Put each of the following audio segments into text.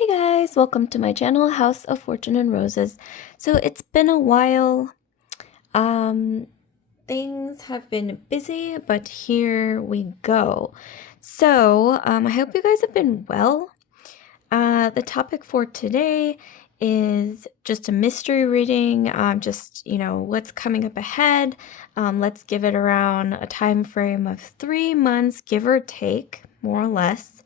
Hey guys, welcome to my channel, House of Fortune and Roses. So it's been a while. Um, Things have been busy, but here we go. So, I hope you guys have been well. The topic for today is just a mystery reading, what's coming up ahead. Let's give it around a time frame of 3 months, give or take, more or less.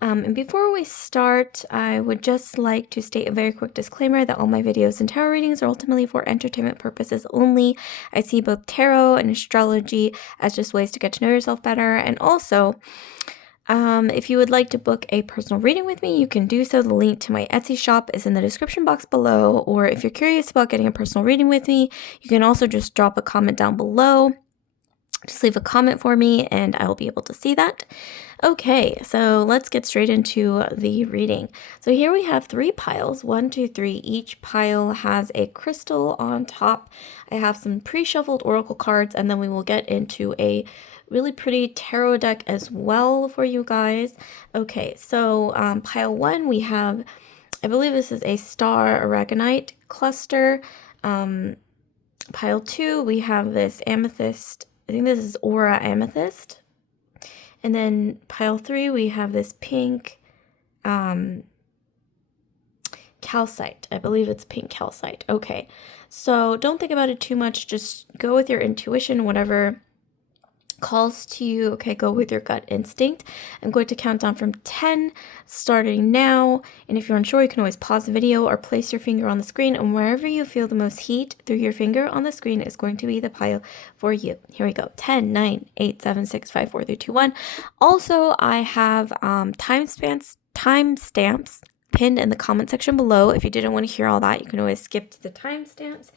And before we start, I would just like to state a very quick disclaimer that all my videos and tarot readings are ultimately for entertainment purposes only. I see both tarot and astrology as just ways to get to know yourself better. And also, if you would like to book a personal reading with me, you can do so. The link to my Etsy shop is in the description box below. Or if you're curious about getting a personal reading with me, you can also just drop a comment down below. Just leave a comment for me and I will be able to see that. Okay, so let's get straight into the reading. So here we have 3 piles, 1, 2, 3. Each pile has a crystal on top. I have some pre-shuffled oracle cards, and then we will get into a really pretty tarot deck as well for you guys. Okay, so pile 1, we have, I believe this is a star aragonite cluster. Pile 2, we have this amethyst. I think this is aura amethyst. And then pile 3, we have this pink calcite. I believe it's pink calcite. Okay, so don't think about it too much. Just go with your intuition, whatever calls to you. Okay, go with your gut instinct. I'm going to count down from 10, starting now. And if you're unsure, you can always pause the video or place your finger on the screen, and wherever you feel the most heat through your finger on the screen is going to be the pile for you. Here we go. 10, 9, 8, 7, 6, 5, 4, 3, 2, 1. Also, I have timestamps pinned in the comment section below. If you didn't want to hear all that, you can always skip to the timestamps.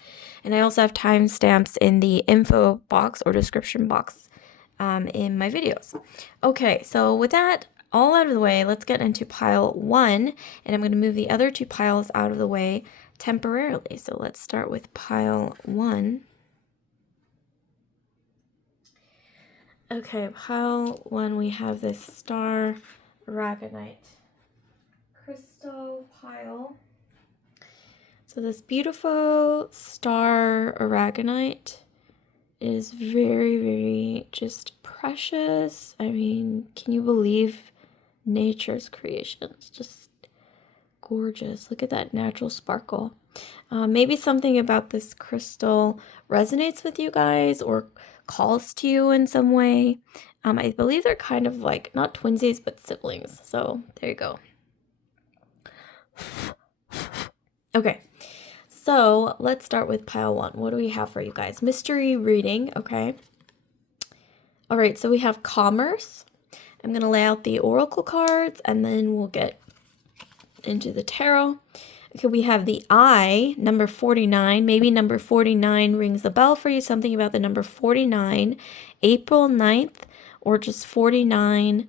And I also have timestamps in the info box or description box in my videos. Okay, so with that all out of the way, let's get into pile 1, and I'm going to move the other 2 piles out of the way temporarily. So let's start with pile 1. Okay, pile 1, we have this star aragonite crystal pile. So this beautiful star aragonite is very, very just precious. I mean, can you believe nature's creations? Just gorgeous. Look at that natural sparkle. Maybe something about this crystal resonates with you guys or calls to you in some way. I believe they're kind of like, not twinsies, but siblings. So there you go. Okay. So let's start with pile 1. What do we have for you guys? Mystery reading, okay. All right, so we have commerce. I'm going to lay out the oracle cards and then we'll get into the tarot. Okay, we have the eye, number 49. Maybe number 49 rings a bell for you, something about the number 49, April 9th, or just 49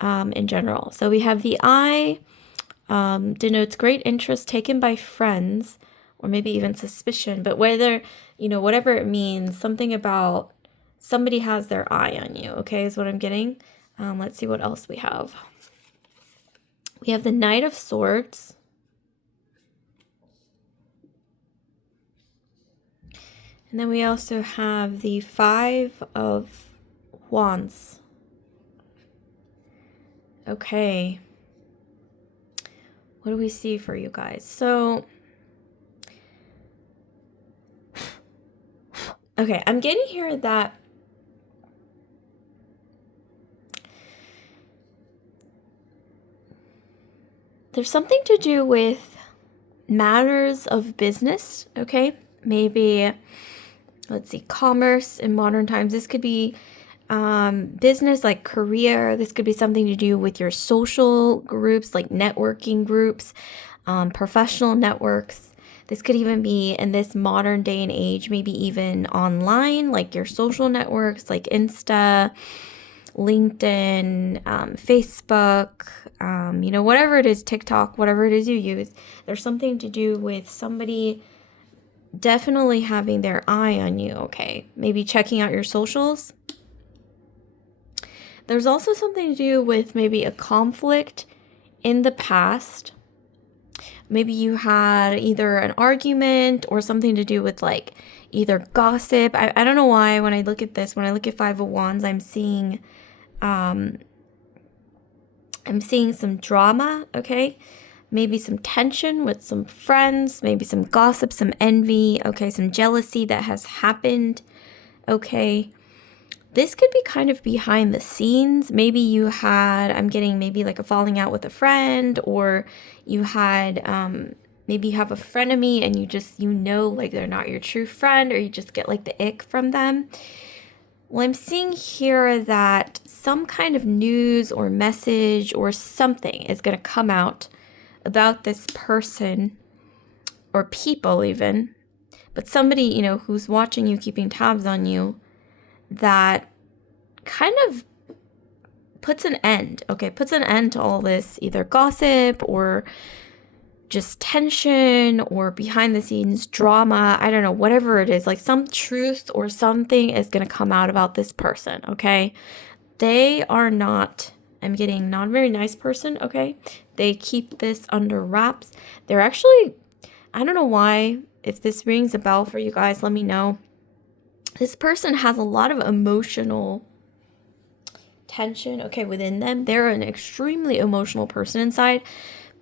in general. So we have the eye, denotes great interest taken by friends, or maybe even suspicion, but whether, whatever it means, something about somebody has their eye on you, okay, is what I'm getting. Let's see what else we have. We have the Knight of Swords. And then we also have the 5 of Wands. Okay. What do we see for you guys? So, okay, I'm getting here that there's something to do with matters of business, okay? Maybe, let's see, commerce in modern times. This could be business, like career. This could be something to do with your social groups, like networking groups, professional networks. This could even be in this modern day and age, maybe even online, like your social networks, like Insta, LinkedIn, Facebook, whatever it is, TikTok, whatever it is you use. There's something to do with somebody definitely having their eye on you, okay? Maybe checking out your socials. There's also something to do with maybe a conflict in the past Maybe you had either an argument or something to do with like either gossip. I don't know why when I look at this, when I look at Five of Wands, um, I'm seeing some drama, okay? Maybe some tension with some friends, maybe some gossip, some envy, okay? Some jealousy that has happened, okay? This could be kind of behind the scenes. Maybe you had, I'm getting maybe like a falling out with a friend, or you had, maybe you have a frenemy and you know, like they're not your true friend, or you just get like the ick from them. Well, I'm seeing here that some kind of news or message or something is going to come out about this person or people even, but somebody, you know, who's watching you, keeping tabs on you, that kind of puts an end, okay, puts an end to all this either gossip or just tension or behind the scenes drama. I don't know, whatever it is, like some truth or something is going to come out about this person, okay? They are not, I'm getting not a very nice person, okay? They keep this under wraps. They're actually, I don't know why, if this rings a bell for you guys, let me know. This person has a lot of emotional tension, okay, within them. They're an extremely emotional person inside,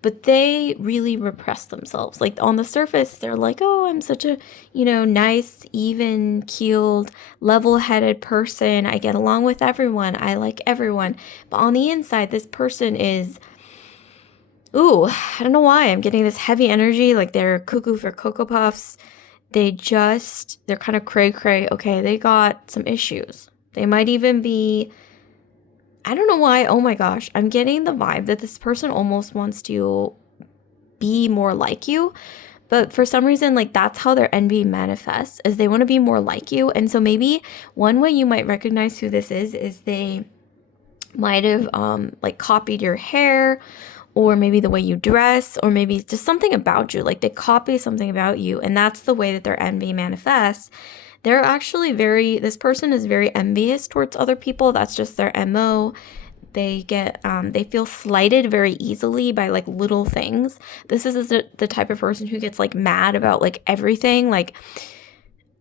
but they really repress themselves. Like on the surface, they're like, oh, I'm such a, you know, nice, even keeled, level-headed person. I get along with everyone. I like everyone. But on the inside, this person is, ooh, I don't know why. I'm getting this heavy energy. Like they're cuckoo for Cocoa Puffs. They're kind of cray-cray. Okay, they got some issues. They might even be, I don't know why. Oh my gosh. I'm getting the vibe that this person almost wants to be more like you. But for some reason, like that's how their envy manifests, is they want to be more like you. And so maybe one way you might recognize who this is they might have like copied your hair, or maybe the way you dress, or maybe just something about you. Like they copy something about you, and that's the way that their envy manifests. They're actually this person is very envious towards other people. That's just their MO. They they feel slighted very easily by like little things. This is the type of person who gets like mad about like everything. Like,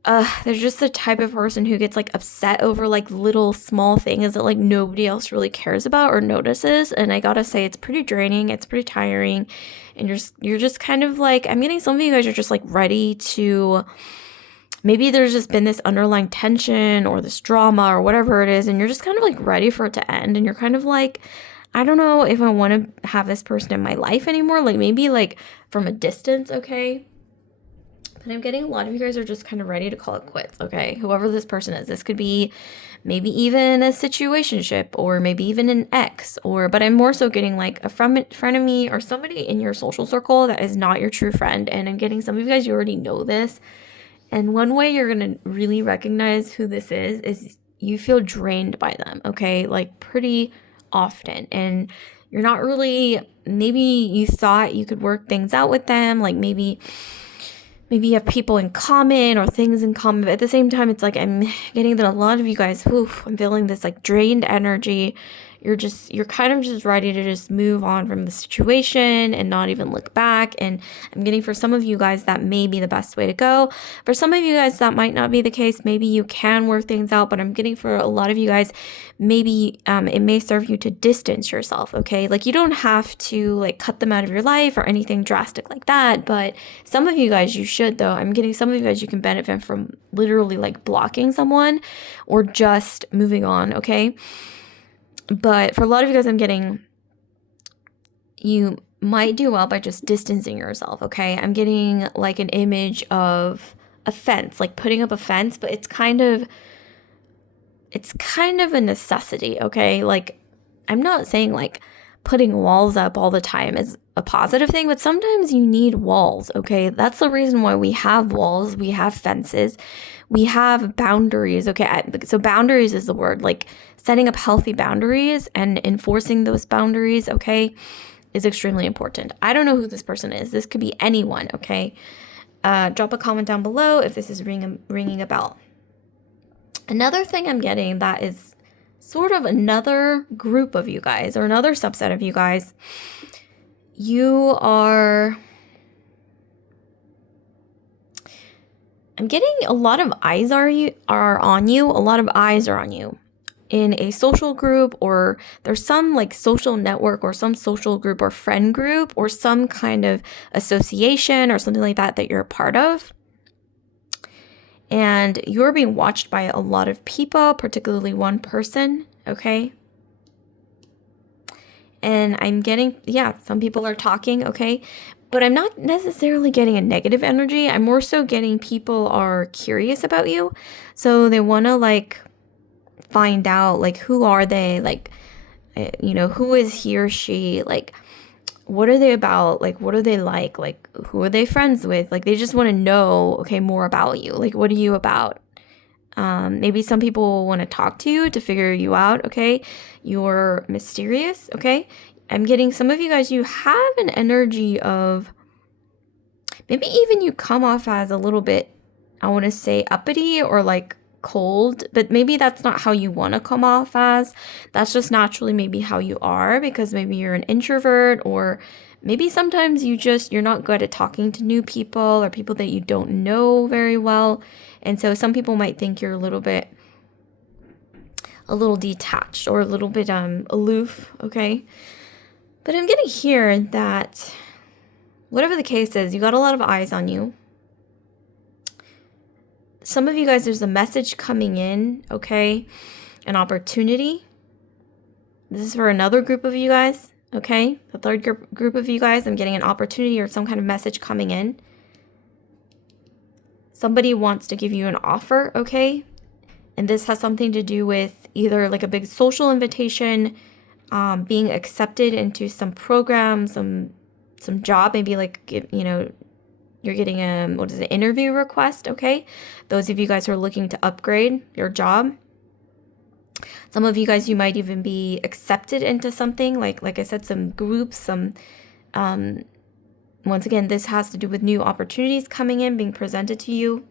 they're just the type of person who gets like upset over like little small things that like nobody else really cares about or notices. And I gotta say, it's pretty draining. It's pretty tiring. And you're just kind of like, I'm getting some of you guys are just like ready to, maybe there's just been this underlying tension or this drama or whatever it is, and you're just kind of like ready for it to end. And you're kind of like, I don't know if I want to have this person in my life anymore. Like maybe like from a distance, okay? But I'm getting a lot of you guys are just kind of ready to call it quits, okay? Whoever this person is. This could be maybe even a situationship, or maybe even an ex, but I'm more so getting like a frenemy or somebody in your social circle that is not your true friend. And I'm getting some of you guys, you already know this. And one way you're going to really recognize who this is you feel drained by them, okay? Like pretty often. And you're not really, maybe you thought you could work things out with them. Like maybe you have people in common or things in common. But at the same time, it's like I'm getting that a lot of you guys, I'm feeling this like drained energy. You're kind of just ready to just move on from the situation and not even look back. And I'm getting for some of you guys that may be the best way to go. For some of you guys, that might not be the case. Maybe you can work things out, but I'm getting for a lot of you guys, maybe it may serve you to distance yourself, okay? Like you don't have to like cut them out of your life or anything drastic like that, but some of you guys, you should though. I'm getting some of you guys, you can benefit from literally like blocking someone or just moving on, okay? But for a lot of you guys, I'm getting, you might do well by just distancing yourself, okay? I'm getting like an image of a fence, like putting up a fence, but it's kind of a necessity, okay? Like, I'm not saying like putting walls up all the time is a positive thing, but sometimes you need walls, okay? That's the reason why we have walls, we have fences, we have boundaries, okay? So boundaries is the word, like setting up healthy boundaries and enforcing those boundaries, okay, is extremely important. I don't know who this person is. This could be anyone, okay? Drop a comment down below if this is ringing a bell. Another thing I'm getting that is sort of another group of you guys or another subset of you guys, you are I'm getting a lot of eyes are on you. A lot of eyes are on you in a social group, or there's some like social network or some social group or friend group or some kind of association or something like that that you're a part of. And you're being watched by a lot of people, particularly one person, okay? And I'm getting, yeah, some people are talking, okay? But I'm not necessarily getting a negative energy. I'm more so getting people are curious about you. So they want to like find out like who are they, like, who is he or she, like what are they about, like what are they like who are they friends with, like they just want to know, okay, more about you, like what are you about. Maybe some people want to talk to you to figure you out, okay? You're mysterious, okay? I'm getting some of you guys, you have an energy of maybe even you come off as a little bit, I want to say uppity or like cold, but maybe that's not how you want to come off as. That's just naturally maybe how you are, because maybe you're an introvert, or maybe sometimes you're not good at talking to new people or people that you don't know very well. And so some people might think you're a little detached or a little bit aloof, okay? But I'm getting here that whatever the case is, you got a lot of eyes on you. Some of you guys, there's a message coming in, okay? An opportunity. This is for another group of you guys, okay? The third group of you guys, I'm getting an opportunity or some kind of message coming in. Somebody wants to give you an offer, okay? And this has something to do with either like a big social invitation, being accepted into some program, some job, maybe like, you're getting an interview request, okay? Those of you guys who are looking to upgrade your job. Some of you guys, you might even be accepted into something, like I said, some groups, some, once again, this has to do with new opportunities coming in, being presented to you.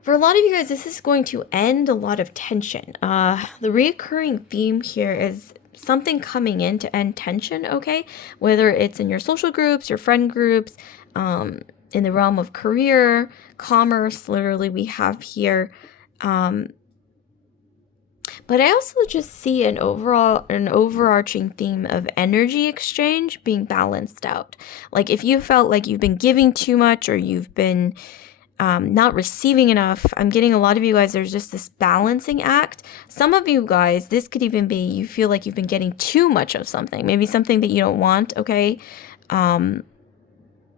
For a lot of you guys, this is going to end a lot of tension. The recurring theme here is something coming in to end tension, okay? Whether it's in your social groups, your friend groups, in the realm of career, commerce, literally we have here. But I also just see an overarching theme of energy exchange being balanced out. Like if you felt like you've been giving too much or you've been not receiving enough, I'm getting a lot of you guys, there's just this balancing act. Some of you guys, this could even be you feel like you've been getting too much of something, maybe something that you don't want, okay?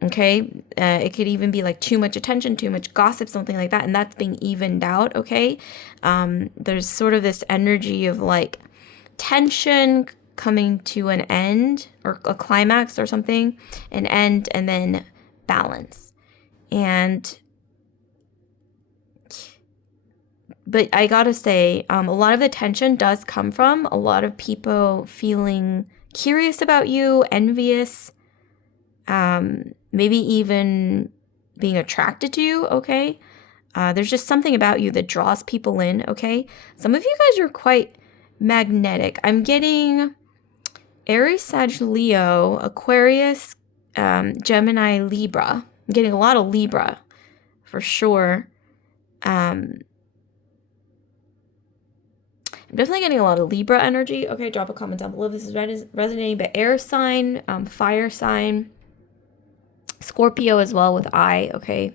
It could even be like too much attention, too much gossip, something like that, and that's being evened out, okay? There's sort of this energy of like tension coming to an end or a climax or something, an end, and then balance. But I gotta say, a lot of the tension does come from a lot of people feeling curious about you, envious, maybe even being attracted to you, okay? There's just something about you that draws people in, okay? Some of you guys are quite magnetic. I'm getting Aries, Sag, Leo, Aquarius, Gemini, Libra. I'm getting a lot of Libra, for sure. I'm definitely getting a lot of Libra energy. Okay, drop a comment down below if this is resonating. But air sign, fire sign, Scorpio as well with I, okay?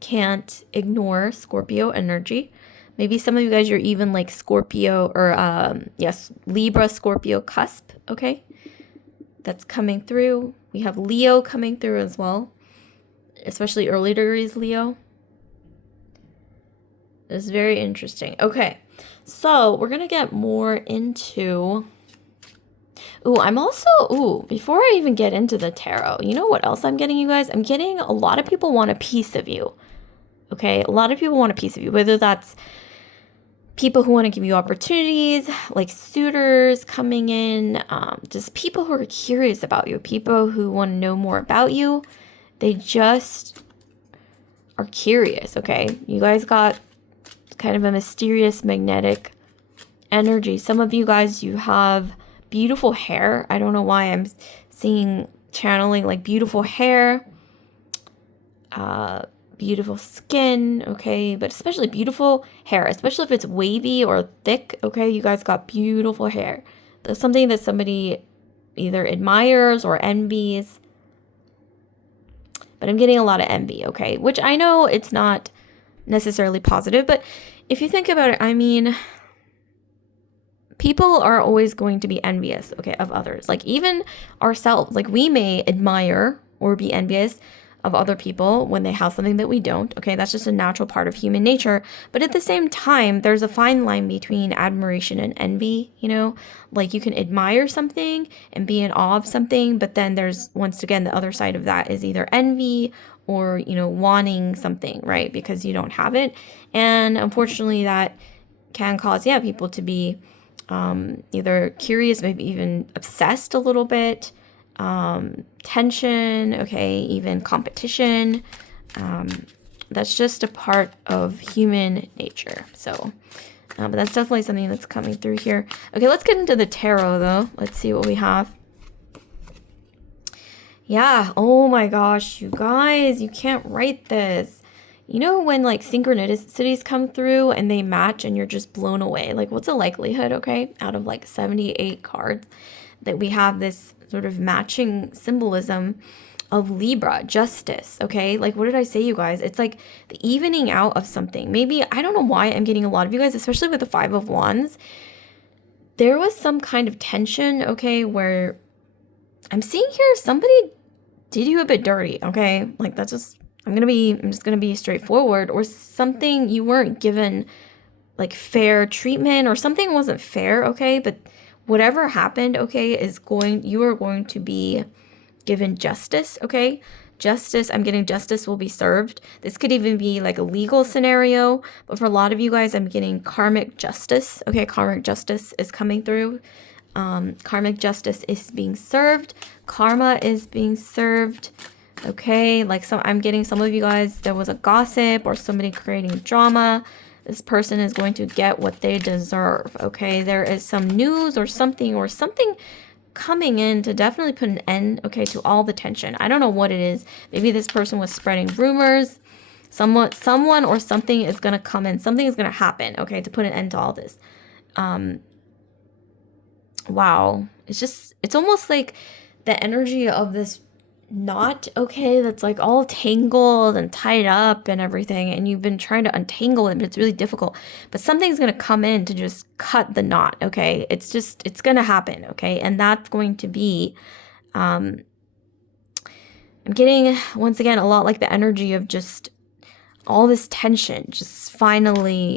Can't ignore Scorpio energy. Maybe some of you guys, you're even like Scorpio or, Libra, Scorpio cusp, okay? That's coming through. We have Leo coming through as well, especially early degrees Leo. It's very interesting. Okay, so we're going to get more into... before I even get into the tarot, you know what else I'm getting, you guys? I'm getting a lot of people want a piece of you. Okay, a lot of people want a piece of you, whether that's people who want to give you opportunities, like suitors coming in, just people who are curious about you, people who want to know more about you. They just are curious, okay? You guys got kind of a mysterious magnetic energy. Some of you guys, you have beautiful hair. I don't know why I'm channeling like beautiful hair, beautiful skin, okay, but especially beautiful hair, especially if it's wavy or thick, okay, you guys got beautiful hair. That's something that somebody either admires or envies, but I'm getting a lot of envy, okay, which I know it's not necessarily positive, but if you think about it, I mean, people are always going to be envious, okay, of others. Like even ourselves, like we may admire or be envious of other people when they have something that we don't. Okay, that's just a natural part of human nature. But at the same time, there's a fine line between admiration and envy, you know? Like you can admire something and be in awe of something, but then there's once again the other side of that is either envy or, you know, wanting something, right? Because you don't have it. And unfortunately that can cause, yeah, people to be either curious, maybe even obsessed a little bit, tension, okay, even competition. That's just a part of human nature. So, but that's definitely something that's coming through here. Okay, let's get into the tarot though. Let's see what we have. Yeah, oh my gosh, you guys, you can't write this. You know when like synchronicities come through and they match and you're just blown away? Like what's the likelihood, okay, out of like 78 cards that we have this sort of matching symbolism of Libra, justice, okay? Like what did I say, you guys? It's like the evening out of something. Maybe, I don't know why I'm getting a lot of you guys, especially with the Five of Wands. There was some kind of tension, okay, where I'm seeing here somebody did you a bit dirty, okay? Like that's just I'm just gonna be straightforward, or something you weren't given like fair treatment, or something wasn't fair, okay? But whatever happened, okay, you are going to be given justice, okay? Justice, I'm getting justice will be served. This could even be like a legal scenario, but for a lot of you guys, I'm getting karmic justice, okay? Karmic justice is coming through. Karmic justice is being served. Karma is being served. Okay, like I'm getting some of you guys, there was a gossip or somebody creating drama. This person is going to get what they deserve. Okay, there is some news or something coming in to definitely put an end, okay, to all the tension. I don't know what it is. Maybe this person was spreading rumors. Someone or something is going to come in. Something is going to happen, okay, to put an end to all this. Wow. It's almost like the energy of this knot, okay, that's like all tangled and tied up and everything, and you've been trying to untangle it, but it's really difficult. But something's going to come in to just cut the knot, okay? It's going to happen, okay? And that's going to be, I'm getting, once again, a lot like the energy of just all this tension just finally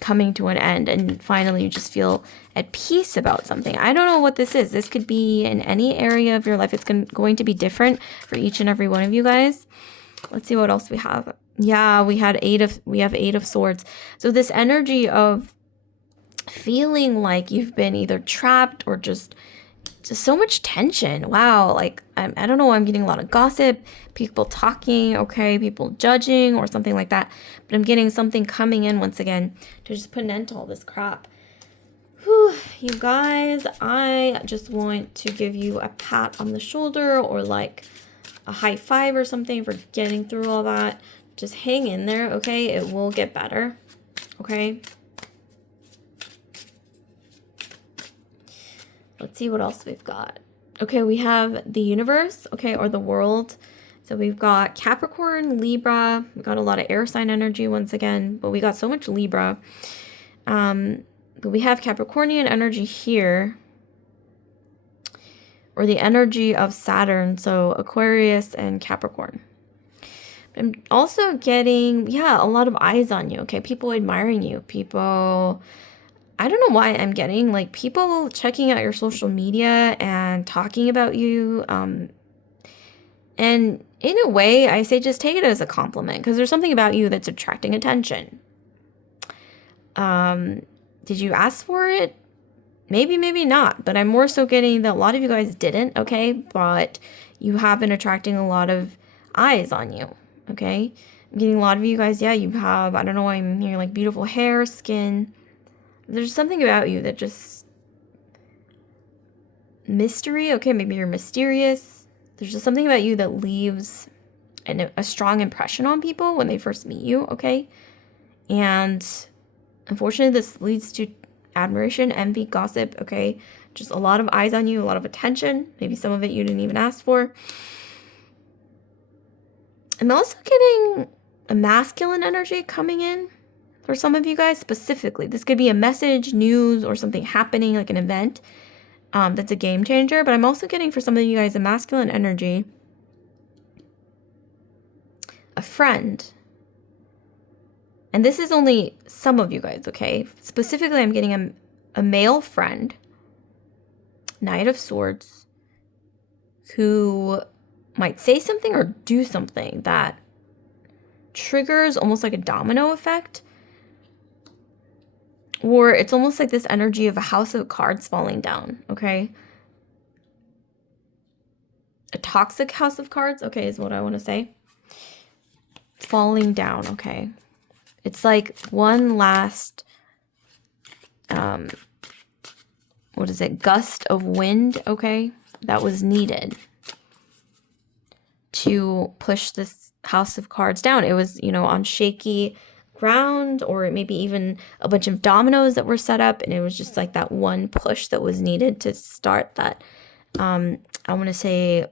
coming to an end, and finally you just feel at peace about something. I don't know what this is. This could be in any area of your life. It's going to be different for each and every one of you guys. Let's see what else we have. Yeah, we have 8 of Swords. So this energy of feeling like you've been either trapped or just so much tension. Wow, like I don't know why I'm getting a lot of gossip, people talking, okay, people judging or something like that. But I'm getting something coming in once again to just put an end to all this crap. Whew, you guys, I just want to give you a pat on the shoulder or like a high five or something for getting through all that. Just hang in there, okay? It will get better, okay? Let's see what else we've got. Okay, we have the universe, okay, or the world. So we've got Capricorn, Libra. We got a lot of air sign energy once again, but we got so much Libra. But we have Capricornian energy here, or the energy of Saturn, so Aquarius and Capricorn. I'm also getting, yeah, a lot of eyes on you, okay? People admiring you, people, I don't know why I'm getting, like, people checking out your social media and talking about you, and in a way, I say just take it as a compliment, because there's something about you that's attracting attention. Did you ask for it? Maybe, maybe not, but I'm more so getting that a lot of you guys didn't, okay? But you have been attracting a lot of eyes on you, okay? I'm getting a lot of you guys, yeah, you have, I don't know why I'm hearing, like, beautiful hair, skin. There's something about you that just, mystery, okay, maybe you're mysterious. There's just something about you that leaves a strong impression on people when they first meet you, okay? And unfortunately, this leads to admiration, envy, gossip, okay? Just a lot of eyes on you, a lot of attention. Maybe some of it you didn't even ask for. I'm also getting a masculine energy coming in for some of you guys specifically. This could be a message, news, or something happening, like an event that's a game changer. But I'm also getting for some of you guys a masculine energy, a friend. And this is only some of you guys, okay? Specifically, I'm getting a male friend, Knight of Swords, who might say something or do something that triggers almost like a domino effect. Or it's almost like this energy of a house of cards falling down, okay? A toxic house of cards, okay, is what I want to say. Falling down, okay? It's like one last, what is it, gust of wind, okay, that was needed to push this house of cards down. It was, you know, on shaky ground, or maybe even a bunch of dominoes that were set up, and it was just like that one push that was needed to start that, I want to say,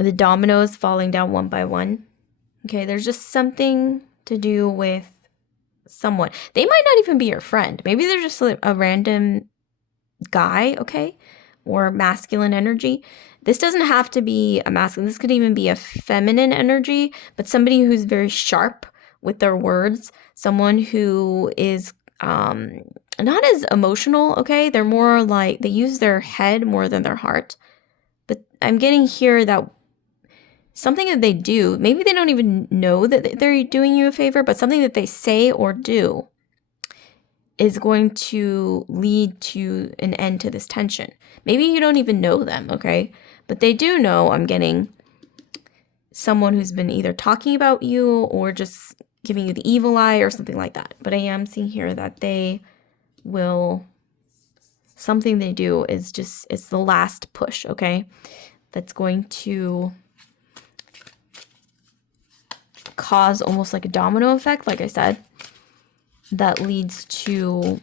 the dominoes falling down one by one. Okay, there's just something to do with someone. They might not even be your friend. Maybe they're just a random guy, okay? Or masculine energy. This doesn't have to be a masculine. This could even be a feminine energy, but somebody who's very sharp with their words. Someone who is not as emotional, okay? They're more like, they use their head more than their heart. But I'm getting here that something that they do, maybe they don't even know that they're doing you a favor, but something that they say or do is going to lead to an end to this tension. Maybe you don't even know them, okay? But they do know. I'm getting someone who's been either talking about you or just giving you the evil eye or something like that. But I am seeing here that they will, something they do is just, it's the last push, okay? That's going to cause almost like a domino effect, like I said, that leads to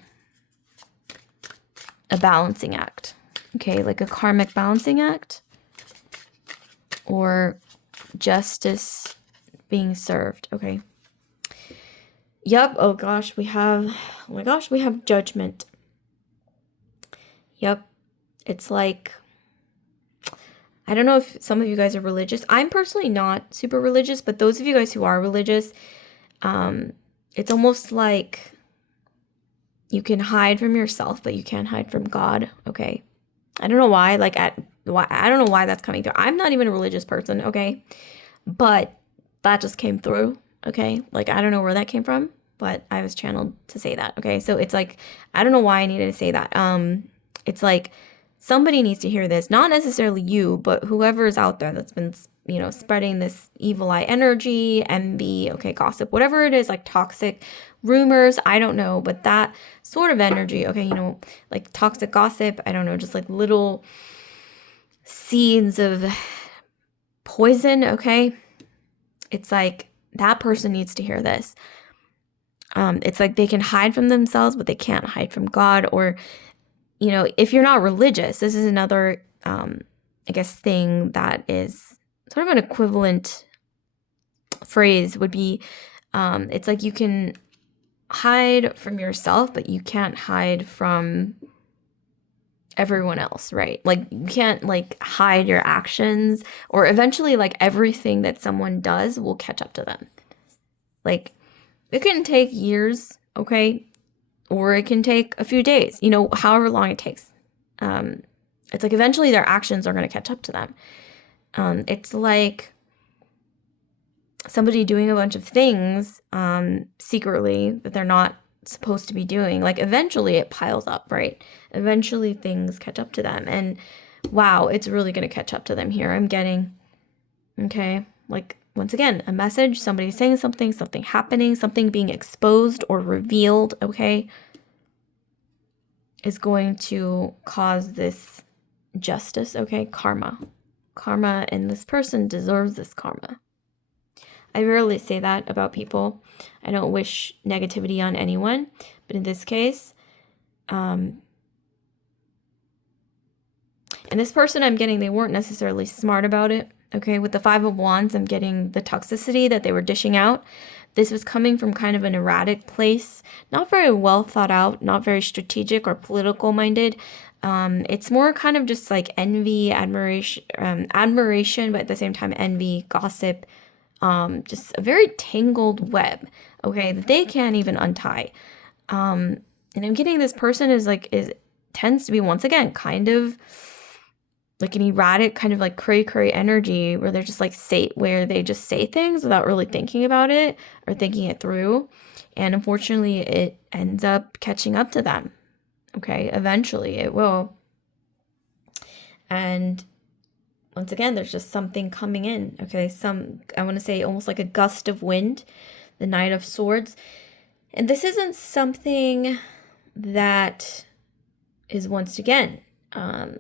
a balancing act, okay? Like a karmic balancing act, or justice being served, okay? Yep, oh gosh, we have judgment. Yep, it's like, I don't know if some of you guys are religious. I'm personally not super religious, but those of you guys who are religious, it's almost like you can hide from yourself, but you can't hide from God, okay? I don't know why, I don't know why that's coming through. I'm not even a religious person, okay? But that just came through, okay? Like, I don't know where that came from, but I was channeled to say that, okay? So it's like, I don't know why I needed to say that. It's like, somebody needs to hear this, not necessarily you, but whoever is out there that's been, you know, spreading this evil eye energy, envy, okay, gossip, whatever it is, like toxic rumors, I don't know, but that sort of energy, okay, you know, like toxic gossip, I don't know, just like little seeds of poison, okay? It's like that person needs to hear this. It's like they can hide from themselves, but they can't hide from God. Or, you know, if you're not religious, this is another, I guess, thing that is sort of an equivalent phrase would be, it's like you can hide from yourself, but you can't hide from everyone else, right? Like, you can't, like, hide your actions, or eventually, like, everything that someone does will catch up to them. Like, it can take years, okay? Or it can take a few days, you know, however long it takes. It's like eventually their actions are going to catch up to them. It's like somebody doing a bunch of things secretly that they're not supposed to be doing. Like, eventually it piles up, right? Eventually things catch up to them. And wow, it's really going to catch up to them here. I'm getting, okay, like, once again, a message, somebody saying something, something happening, something being exposed or revealed, okay, is going to cause this justice, okay? Karma. Karma, and this person deserves this karma. I rarely say that about people. I don't wish negativity on anyone, but in this case, and this person I'm getting, they weren't necessarily smart about it, okay? With the Five of Wands, I'm getting the toxicity that they were dishing out. This was coming from kind of an erratic place, not very well thought out, not very strategic or political minded. It's more kind of just like envy, admiration, but at the same time, envy, gossip, just a very tangled web, okay, that they can't even untie. And I'm getting this person tends to be, once again, kind of like an erratic, kind of like cray energy, where they're just like where they just say things without really thinking about it or thinking it through. And unfortunately, it ends up catching up to them. Okay, eventually it will. And once again, there's just something coming in. Okay, I want to say almost like a gust of wind, the Knight of Swords. And this isn't something that is, once again, a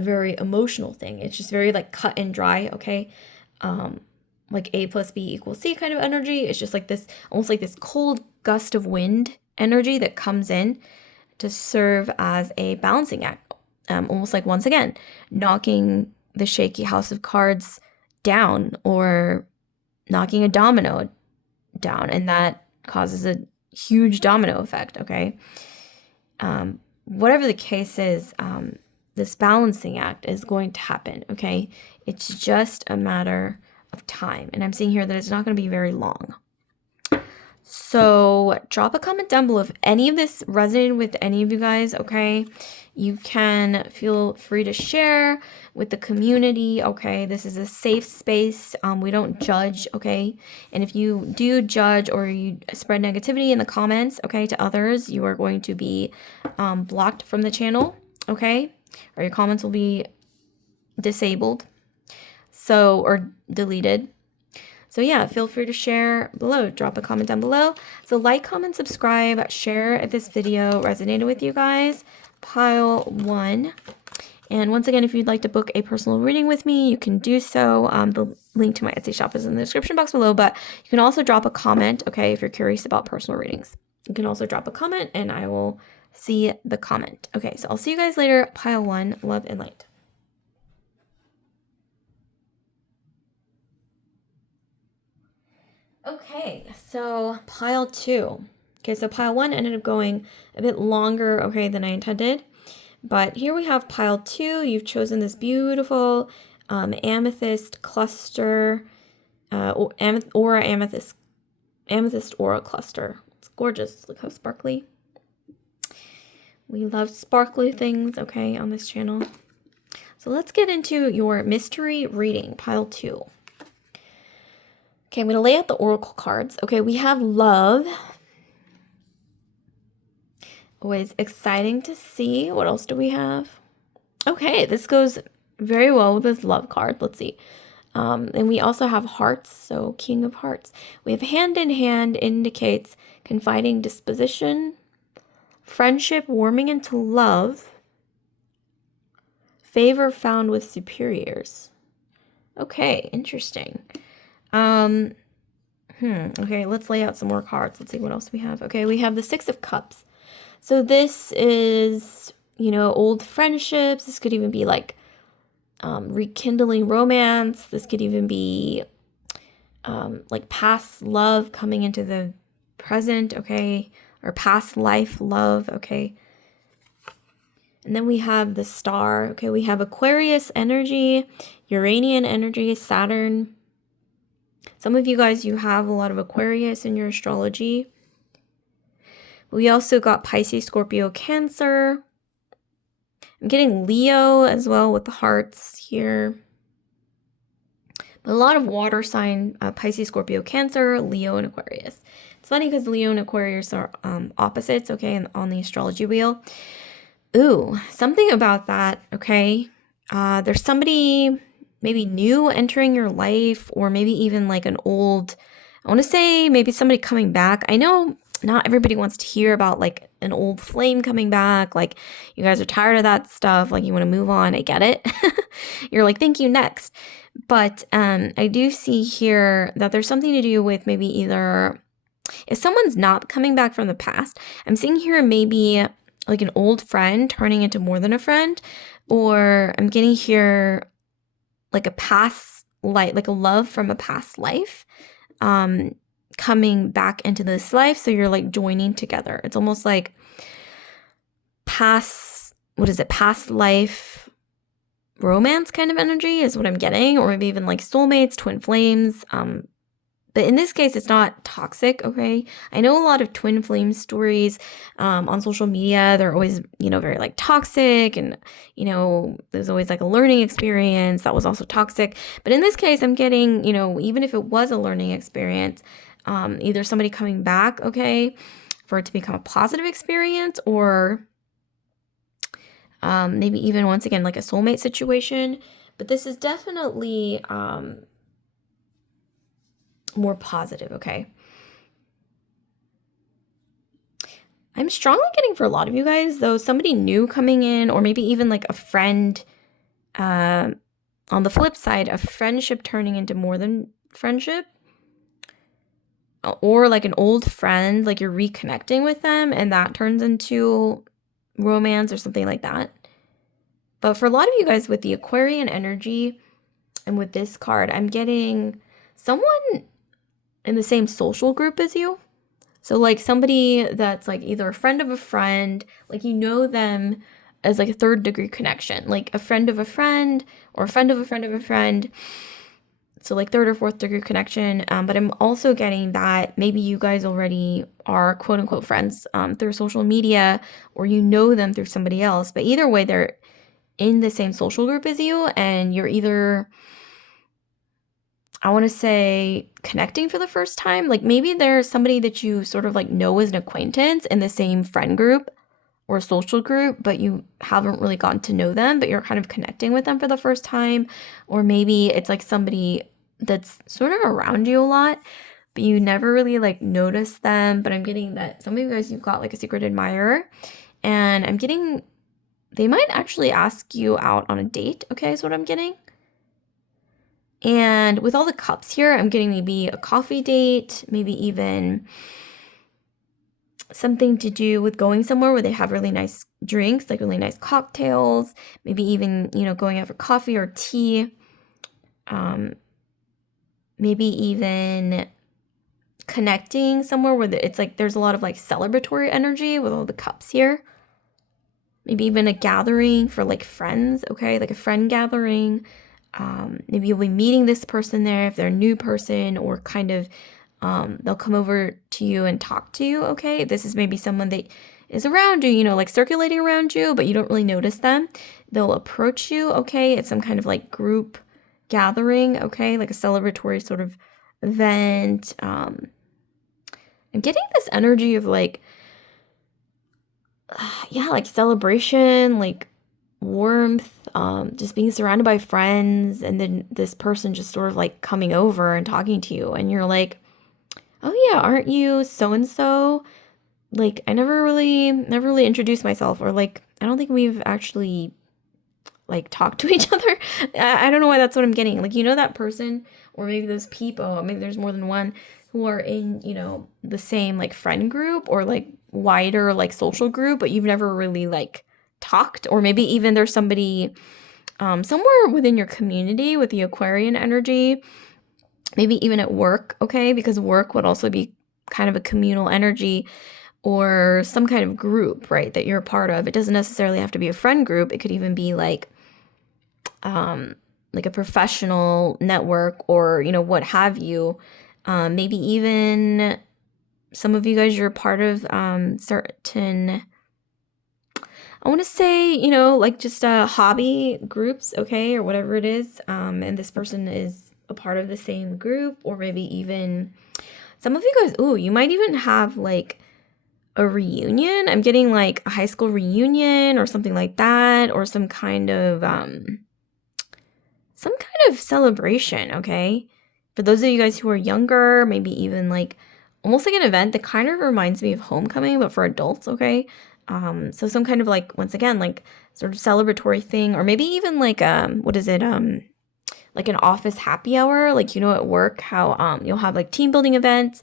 very emotional thing. It's just very like cut and dry, okay? Like A plus B equals C kind of energy. It's just like this, almost like this cold gust of wind energy that comes in to serve as a balancing act. Almost like, once again, knocking the shaky house of cards down, or knocking a domino down, and that causes a huge domino effect, okay? Whatever the case is, this balancing act is going to happen, okay? It's just a matter of time. And I'm seeing here that it's not going to be very long. So drop a comment down below if any of this resonated with any of you guys, okay? You can feel free to share with the community, okay? This is a safe space. We don't judge, okay? And if you do judge or you spread negativity in the comments, okay, to others, you are going to be blocked from the channel, okay? Or your comments will be disabled, or deleted. So yeah, feel free to share below. Drop a comment down below. So like, comment, subscribe, share if this video resonated with you guys. Pile 1. And once again, if you'd like to book a personal reading with me, you can do so. The link to my Etsy shop is in the description box below, but you can also drop a comment, okay, if you're curious about personal readings. You can also drop a comment and I will see the comment. Okay, so I'll see you guys later. Pile 1, love and light. Okay, so pile 2. Okay, so pile 1 ended up going a bit longer, okay, than I intended. But here we have pile 2. You've chosen this beautiful amethyst cluster, amethyst aura cluster. It's gorgeous. Look how sparkly. We love sparkly things, okay, on this channel. So let's get into your mystery reading, pile 2. Okay, I'm going to lay out the oracle cards. Okay, we have love. Always exciting to see. What else do we have? Okay, this goes very well with this love card. Let's see. And we also have hearts, so King of Hearts. We have hand in hand indicates confiding disposition, friendship warming into love, favor found with superiors. Okay, interesting. Okay, let's lay out some more cards. Let's see what else we have. Okay, we have the Six of Cups. So this is, old friendships. This could even be like rekindling romance. This could even be like past love coming into the present, okay? Or past life love, okay? And then we have the Star. Okay, we have Aquarius energy, Uranian energy, Saturn. Some of you guys, you have a lot of Aquarius in your astrology. We also got Pisces, Scorpio, Cancer. I'm getting Leo as well with the hearts here. But a lot of water sign, Pisces, Scorpio, Cancer, Leo, and Aquarius. It's funny because Leo and Aquarius are opposites, okay, on the astrology wheel. Ooh, something about that, okay? There's somebody maybe new entering your life, or maybe even like an old, I want to say maybe somebody coming back. I know not everybody wants to hear about like an old flame coming back. Like you guys are tired of that stuff. Like you want to move on. I get it. You're like, thank you, next. But I do see here that there's something to do with maybe either if someone's not coming back from the past, I'm seeing here maybe like an old friend turning into more than a friend, or I'm getting here like a past life, like a love from a past life coming back into this life. So you're like joining together. It's almost like past life romance kind of energy is what I'm getting, or maybe even like soulmates, twin flames. But in this case, it's not toxic, okay? I know a lot of twin flame stories on social media. They're always, very like toxic, and, there's always like a learning experience that was also toxic. But in this case, I'm getting, even if it was a learning experience, either somebody coming back, okay, for it to become a positive experience, or maybe even once again, like a soulmate situation. But this is definitely more positive, okay? I'm strongly getting for a lot of you guys, though, somebody new coming in, or maybe even like a friend. On the flip side, a friendship turning into more than friendship, or like an old friend, like you're reconnecting with them and that turns into romance or something like that. But for a lot of you guys with the Aquarian energy and with this card, I'm getting someone in the same social group as you. So like somebody that's like either a friend of a friend, like them as like a third degree connection, like a friend of a friend or a friend of a friend of a friend. So like third or fourth degree connection. But I'm also getting that maybe you guys already are quote unquote friends through social media, or them through somebody else. But either way, they're in the same social group as you, and you're either, I want to say, connecting for the first time. Like maybe there's somebody that you sort of like know as an acquaintance in the same friend group or social group, but you haven't really gotten to know them, but you're kind of connecting with them for the first time. Or maybe it's like somebody that's sort of around you a lot, but you never really like notice them. But I'm getting that some of you guys, you've got like a secret admirer, and I'm getting they might actually ask you out on a date, okay, is what I'm getting. And with all the cups here, I'm getting maybe a coffee date, maybe even something to do with going somewhere where they have really nice drinks, like really nice cocktails, maybe even, going out for coffee or tea. Maybe even connecting somewhere where it's like there's a lot of like celebratory energy with all the cups here. Maybe even a gathering for like friends, okay, like a friend gathering. Maybe you'll be meeting this person there if they're a new person, or kind of they'll come over to you and talk to you, okay? This is maybe someone that is around you, like circulating around you, but you don't really notice them. They'll approach you, okay? It's some kind of like group gathering, okay? Like a celebratory sort of event. I'm getting this energy of like, like celebration, like warmth, just being surrounded by friends, and then this person just sort of like coming over and talking to you, and you're like, oh yeah, aren't you so and so? Like I never really introduced myself, or like I don't think we've actually like talked to each other. I don't know why that's what I'm getting. Like that person, or maybe those people, maybe there's more than one, who are in the same like friend group or like wider like social group, but you've never really like talked. Or maybe even there's somebody somewhere within your community with the Aquarian energy, maybe even at work, okay, because work would also be kind of a communal energy, or some kind of group, right, that you're a part of. It doesn't necessarily have to be a friend group. It could even be like a professional network, or what have you. Maybe even some of you guys, you're part of certain, I want to say, like just hobby groups, okay, or whatever it is. And this person is a part of the same group, or maybe even some of you guys, you might even have like a reunion. I'm getting like a high school reunion or something like that, or some kind of celebration, okay? For those of you guys who are younger, maybe even like almost like an event that kind of reminds me of homecoming, but for adults, okay? So some kind of like, once again, like sort of celebratory thing, or maybe even like, what is it? Like an office happy hour, like, at work, how, you'll have like team building events.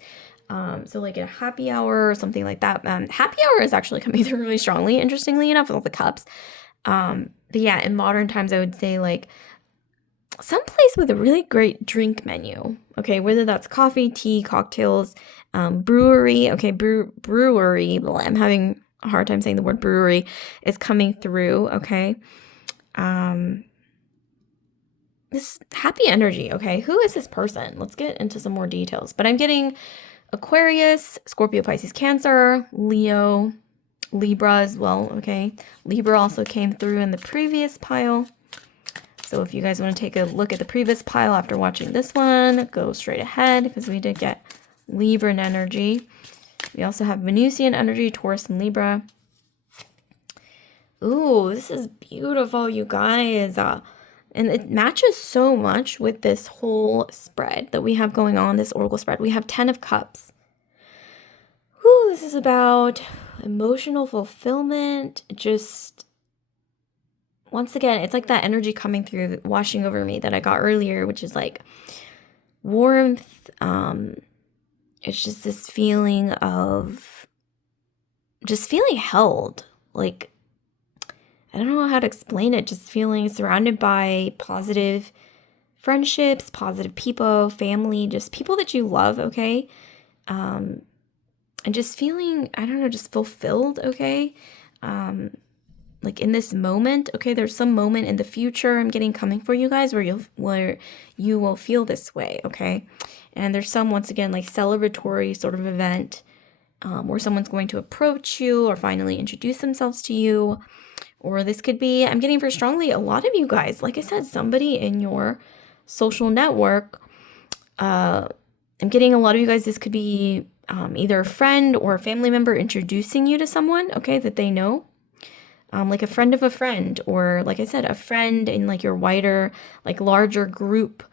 So like a happy hour or something like that. Happy hour is actually coming through really strongly, interestingly enough, with all the cups. But yeah, in modern times, I would say like someplace with a really great drink menu. Okay, whether that's coffee, tea, cocktails, brewery. Okay, brewery. I'm having a hard time saying the word brewery. Is coming through. Okay. Um, this happy energy. Okay, who is this person? Let's get into some more details. But I'm getting Aquarius, Scorpio, Pisces, Cancer, Leo, Libra as well. Okay, Libra also came through in the previous pile. So if you guys want to take a look at the previous pile after watching this one, go straight ahead because we did get Libran energy. We also have Venusian energy, Taurus and Libra. Ooh, this is beautiful, you guys. And it matches so much with this whole spread that we have going on, this oracle spread. We have 10 of Cups. Ooh, this is about emotional fulfillment, just once again, it's like that energy coming through, washing over me that I got earlier, which is like warmth. It's just this feeling of just feeling held. Like, I don't know how to explain it. Just feeling surrounded by positive friendships, positive people, family, just people that you love, okay? And just feeling, I don't know, just fulfilled, okay? Like in this moment, okay, there's some moment in the future I'm getting coming for you guys where you will feel this way, okay? And there's some, once again, like celebratory sort of event where someone's going to approach you or finally introduce themselves to you. Or this could be, I'm getting very strongly, a lot of you guys, like I said, somebody in your social network. I'm getting a lot of you guys, this could be either a friend or a family member introducing you to someone, okay, that they know. Like a friend of a friend, or like I said, a friend in like your wider, like larger group,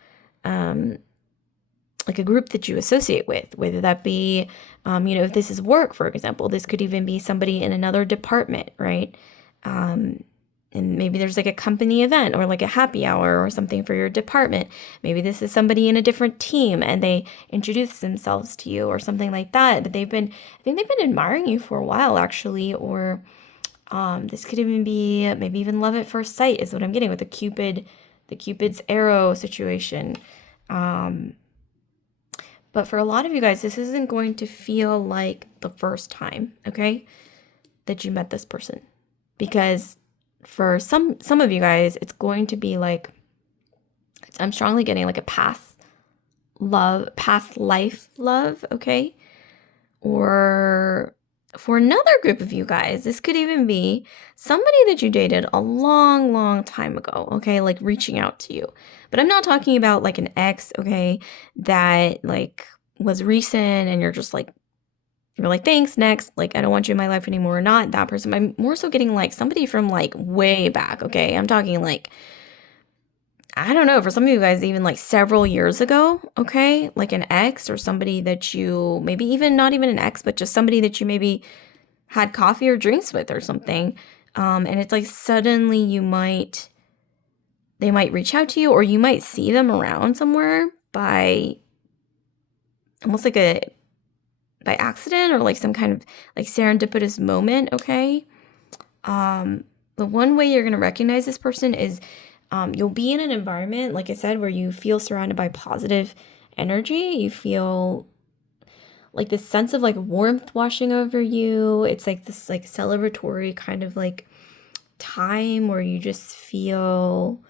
like a group that you associate with, whether that be, if this is work, for example, this could even be somebody in another department, right? And maybe there's like a company event or like a happy hour or something for your department. Maybe this is somebody in a different team and they introduce themselves to you or something like that. But I think they've been admiring you for a while, actually, or this could even be maybe even love at first sight is what I'm getting with the Cupid's arrow situation. But for a lot of you guys, this isn't going to feel like the first time, okay, that you met this person. Because for some of you guys, it's going to be like, I'm strongly getting like a past life love, okay? Or for another group of you guys, this could even be somebody that you dated a long, long time ago, okay? Like reaching out to you. But I'm not talking about like an ex, okay, that like was recent and you're like, thanks, next. Like, I don't want you in my life anymore. Not that person. I'm more so getting like somebody from like way back, okay? I'm talking like, I don't know, for some of you guys, even like several years ago, okay? Like an ex or somebody that you, maybe even not even an ex, but just somebody that you maybe had coffee or drinks with or something. And it's like suddenly they might reach out to you or you might see them around somewhere by almost like by accident or like some kind of like serendipitous moment, okay? The one way you're going to recognize this person is you'll be in an environment, like I said, where you feel surrounded by positive energy. You feel like this sense of like warmth washing over you. It's like this like celebratory kind of like time where you just feel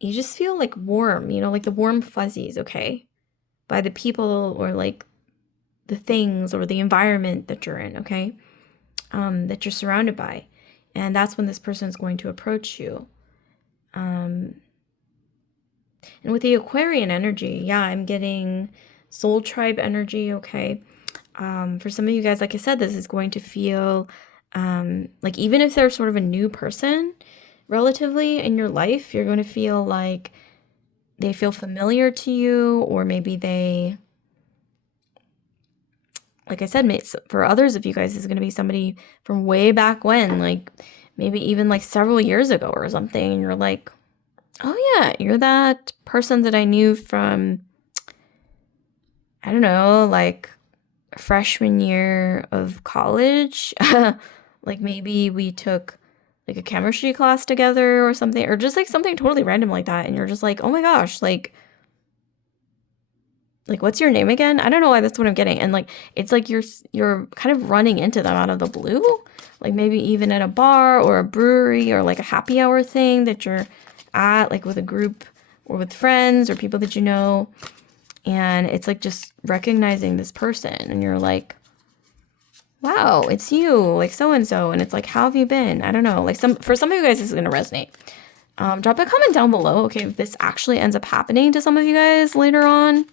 like warm, like the warm fuzzies, okay? By the people or like the things or the environment that you're in, okay? That you're surrounded by. And that's when this person is going to approach you. And with the Aquarian energy, yeah, I'm getting soul tribe energy, okay? For some of you guys, like I said, this is going to feel like even if they're sort of a new person relatively in your life, you're going to feel like they feel familiar to you, or maybe they like I said, for others of you guys, it's going to be somebody from way back when, like maybe even like several years ago or something. And you're like, oh yeah, you're that person that I knew from, I don't know, like freshman year of college. Like maybe we took like a chemistry class together or something, or just like something totally random like that. And you're just like, oh my gosh, what's your name again? I don't know why that's what I'm getting. And like, it's like you're kind of running into them out of the blue, like maybe even at a bar or a brewery or like a happy hour thing that you're at, like with a group or with friends or people that you know. And it's like just recognizing this person and you're like, wow, it's you, like so-and-so. And it's like, how have you been? I don't know. Like for some of you guys, this is going to resonate. Drop a comment down below, okay, if this actually ends up happening to some of you guys later on.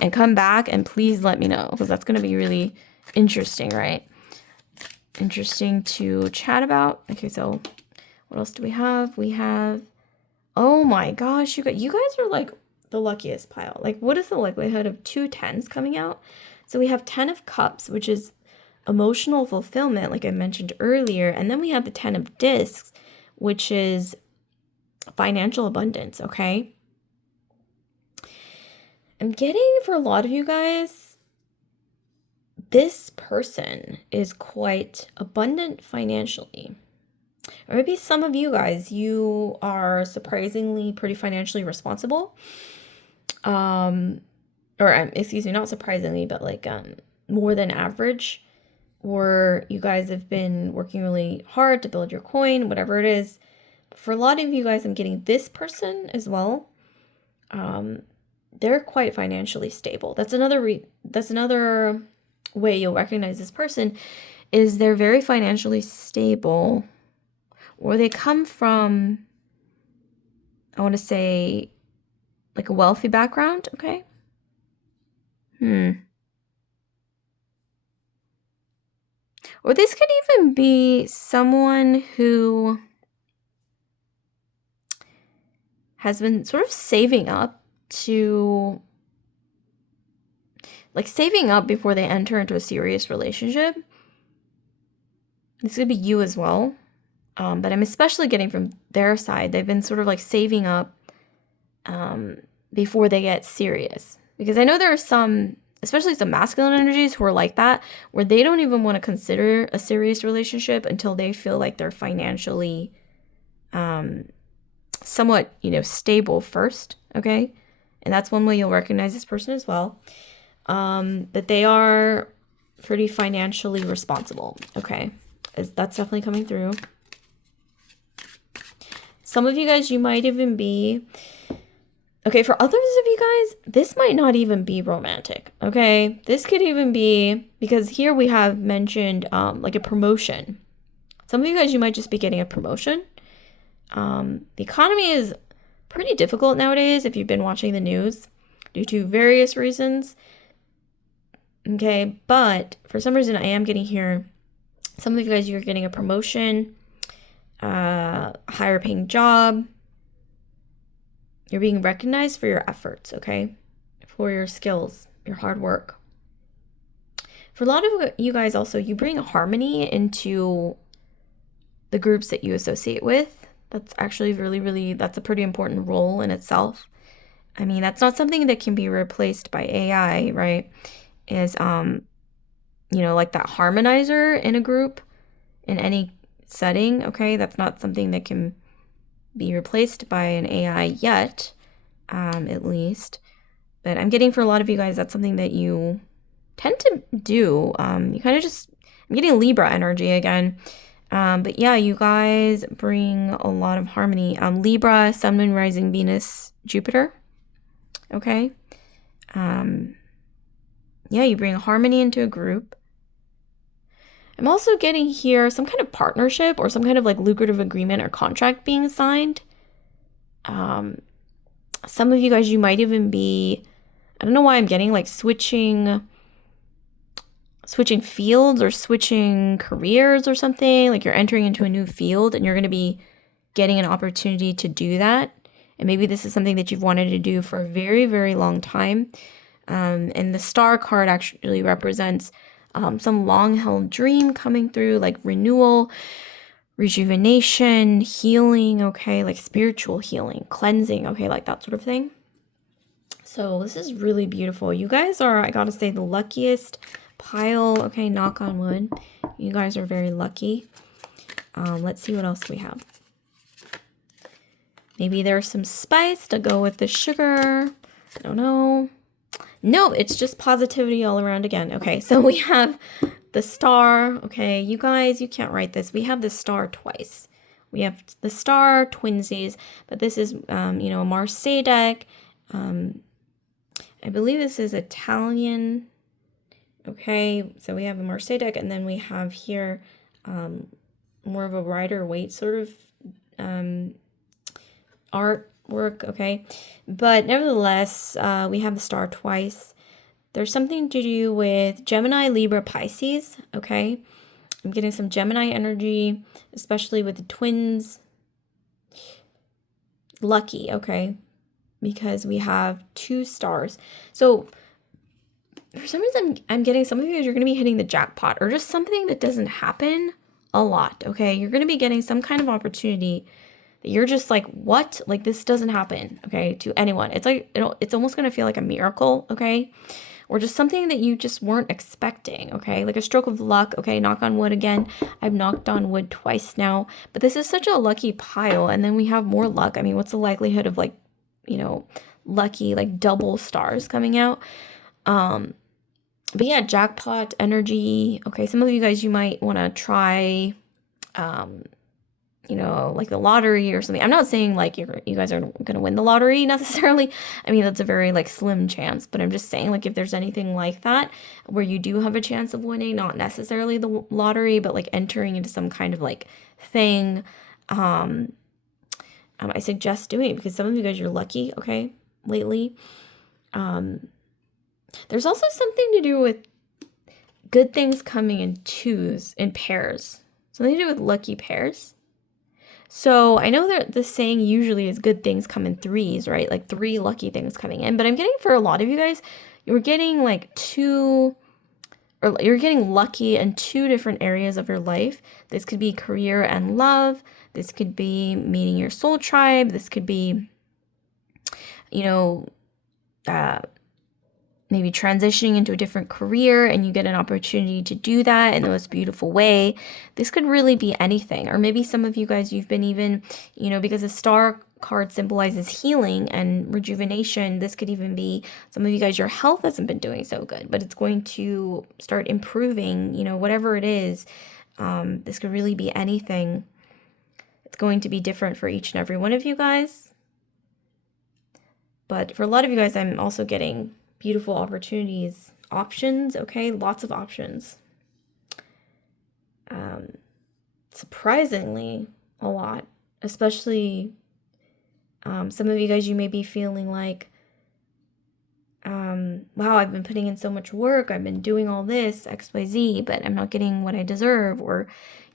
And come back and please let me know, because that's going to be really interesting, right? Interesting to chat about. Okay, so what else do we have? We have, oh my gosh, you guys are like the luckiest pile. Like, what is the likelihood of 2 10s coming out? So we have 10 of Cups, which is emotional fulfillment, like I mentioned earlier. And then we have the 10 of Discs, which is financial abundance, okay? I'm getting, for a lot of you guys, this person is quite abundant financially. Or maybe some of you guys, you are surprisingly pretty financially responsible. Excuse me, not surprisingly, but like more than average. Or you guys have been working really hard to build your coin, whatever it is. For a lot of you guys, I'm getting this person as well. They're quite financially stable. That's another way you'll recognize this person, is they're very financially stable, or they come from, I want to say, like a wealthy background, okay? Or this could even be someone who has been sort of saving up before they enter into a serious relationship. This could be you as well. But I'm especially getting from their side. They've been sort of like saving up before they get serious. Because I know there are some, especially some masculine energies who are like that, where they don't even want to consider a serious relationship until they feel like they're financially somewhat, stable first, okay? And that's one way you'll recognize this person as well. That they are pretty financially responsible, okay? That's definitely coming through. Some of you guys, you might even be, okay, for others of you guys, this might not even be romantic, okay? This could even be, because here we have mentioned like a promotion. Some of you guys, you might just be getting a promotion. The economy is pretty difficult nowadays if you've been watching the news due to various reasons. Okay, but for some reason I am getting here, some of you guys, you're getting a promotion, higher paying job. You're being recognized for your efforts, okay? For your skills, your hard work. For a lot of you guys also, you bring harmony into the groups that you associate with. That's actually really, that's a pretty important role in itself. I mean, that's not something that can be replaced by AI, right? Is, like that harmonizer in a group, in any setting, okay? That's not something that can be replaced by an AI yet, at least. But I'm getting, for a lot of you guys, that's something that you tend to do. You kind of just, I'm getting Libra energy again. But yeah, you guys bring a lot of harmony. Libra, Sun, Moon, Rising, Venus, Jupiter. Okay. Yeah, you bring harmony into a group. I'm also getting here some kind of partnership or some kind of like lucrative agreement or contract being signed. Some of you guys, you might even be, I don't know why I'm getting like switching fields or switching careers or something. Like you're entering into a new field and you're going to be getting an opportunity to do that. And maybe this is something that you've wanted to do for a very, very long time. And the star card actually represents some long-held dream coming through, like renewal, rejuvenation, healing, okay, like spiritual healing, cleansing, okay, like that sort of thing. So this is really beautiful. You guys are, I gotta say, the luckiest pile. Okay, knock on wood. You guys are very lucky. Let's see what else we have. Maybe there's some spice to go with the sugar. I don't know. No, it's just positivity all around again. Okay, so we have the star. Okay, you guys, you can't write this. We have the star twice. We have the star, twinsies, but this is, you know, a Marseille deck. I believe this is Italian. Okay, so we have a Marseille deck, and then we have here more of a Rider-Waite sort of artwork, okay? But nevertheless, we have the star twice. There's something to do with Gemini, Libra, Pisces, okay? I'm getting some Gemini energy, especially with the twins. Lucky, okay? Because we have 2 stars. So for some reason, I'm getting some of you guys, you're going to be hitting the jackpot or just something that doesn't happen a lot, okay? You're going to be getting some kind of opportunity that you're just like, what? Like, this doesn't happen, okay, to anyone. It's like, it's almost going to feel like a miracle, okay? Or just something that you just weren't expecting, okay? Like a stroke of luck, okay? Knock on wood again. I've knocked on wood twice now, but this is such a lucky pile. And then we have more luck. I mean, what's the likelihood of, like, you know, lucky, like double stars coming out? But yeah, jackpot energy. Okay, some of you guys, you might want to try, you know, like the lottery or something. I'm not saying like you guys are going to win the lottery necessarily. I mean, that's a very like slim chance, but I'm just saying like if there's anything like that where you do have a chance of winning, not necessarily the lottery, but like entering into some kind of like thing, I suggest doing it because some of you guys, you're lucky, okay, lately. There's also something to do with good things coming in twos, in pairs. Something to do with lucky pairs. So I know that the saying usually is good things come in threes, right? Like 3 lucky things coming in. But I'm getting for a lot of you guys, you're getting like 2, or you're getting lucky in 2 different areas of your life. This could be career and love. This could be meeting your soul tribe. This could be, you know, maybe transitioning into a different career and you get an opportunity to do that in the most beautiful way. This could really be anything. Or maybe some of you guys, you've been even, you know, because the star card symbolizes healing and rejuvenation. This could even be some of you guys, your health hasn't been doing so good, but it's going to start improving, you know, whatever it is. This could really be anything. It's going to be different for each and every one of you guys. But for a lot of you guys, I'm also getting beautiful opportunities, options, okay? Lots of options. Surprisingly, a lot. Especially some of you guys, you may be feeling like, wow, I've been putting in so much work. I've been doing all this, XYZ, but I'm not getting what I deserve. Or,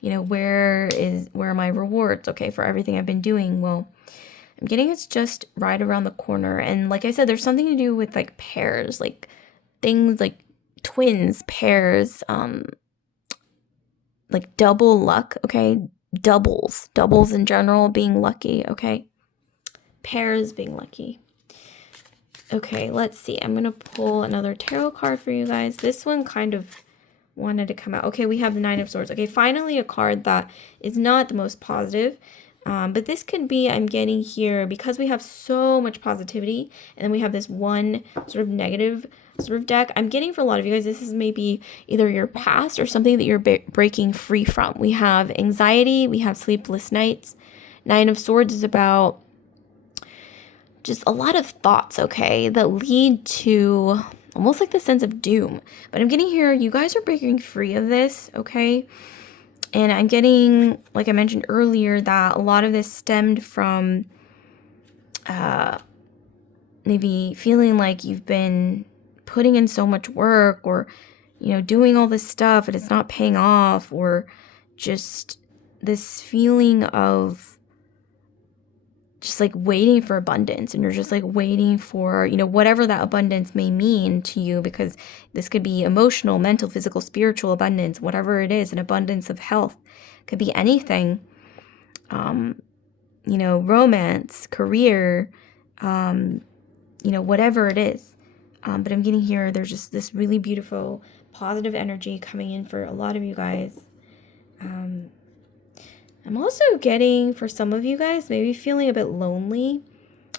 you know, where are my rewards, okay, for everything I've been doing? Well, I'm getting it's just right around the corner. And like I said, there's something to do with like pairs, like things like twins, pairs, like double luck, okay? Doubles in general being lucky, okay? Pairs being lucky. Okay, let's see. I'm going to pull another tarot card for you guys. This one kind of wanted to come out. Okay, we have the 9 of Swords. Okay, finally a card that is not the most positive. But this could be, I'm getting here, because we have so much positivity, and then we have this one sort of negative sort of deck. I'm getting for a lot of you guys, this is maybe either your past or something that you're breaking free from. We have anxiety, we have sleepless nights. 9 of Swords is about just a lot of thoughts, okay, that lead to almost like the sense of doom. But I'm getting here, you guys are breaking free of this, okay? And I'm getting, like I mentioned earlier, that a lot of this stemmed from maybe feeling like you've been putting in so much work or, you know, doing all this stuff and it's not paying off, or just this feeling of just like waiting for abundance, and you're just like waiting for, you know, whatever that abundance may mean to you, because this could be emotional, mental, physical, spiritual abundance, whatever it is, an abundance of health, could be anything, you know, romance, career, you know, whatever it is. But I'm getting here, there's just this really beautiful, positive energy coming in for a lot of you guys. I'm also getting, for some of you guys, maybe feeling a bit lonely,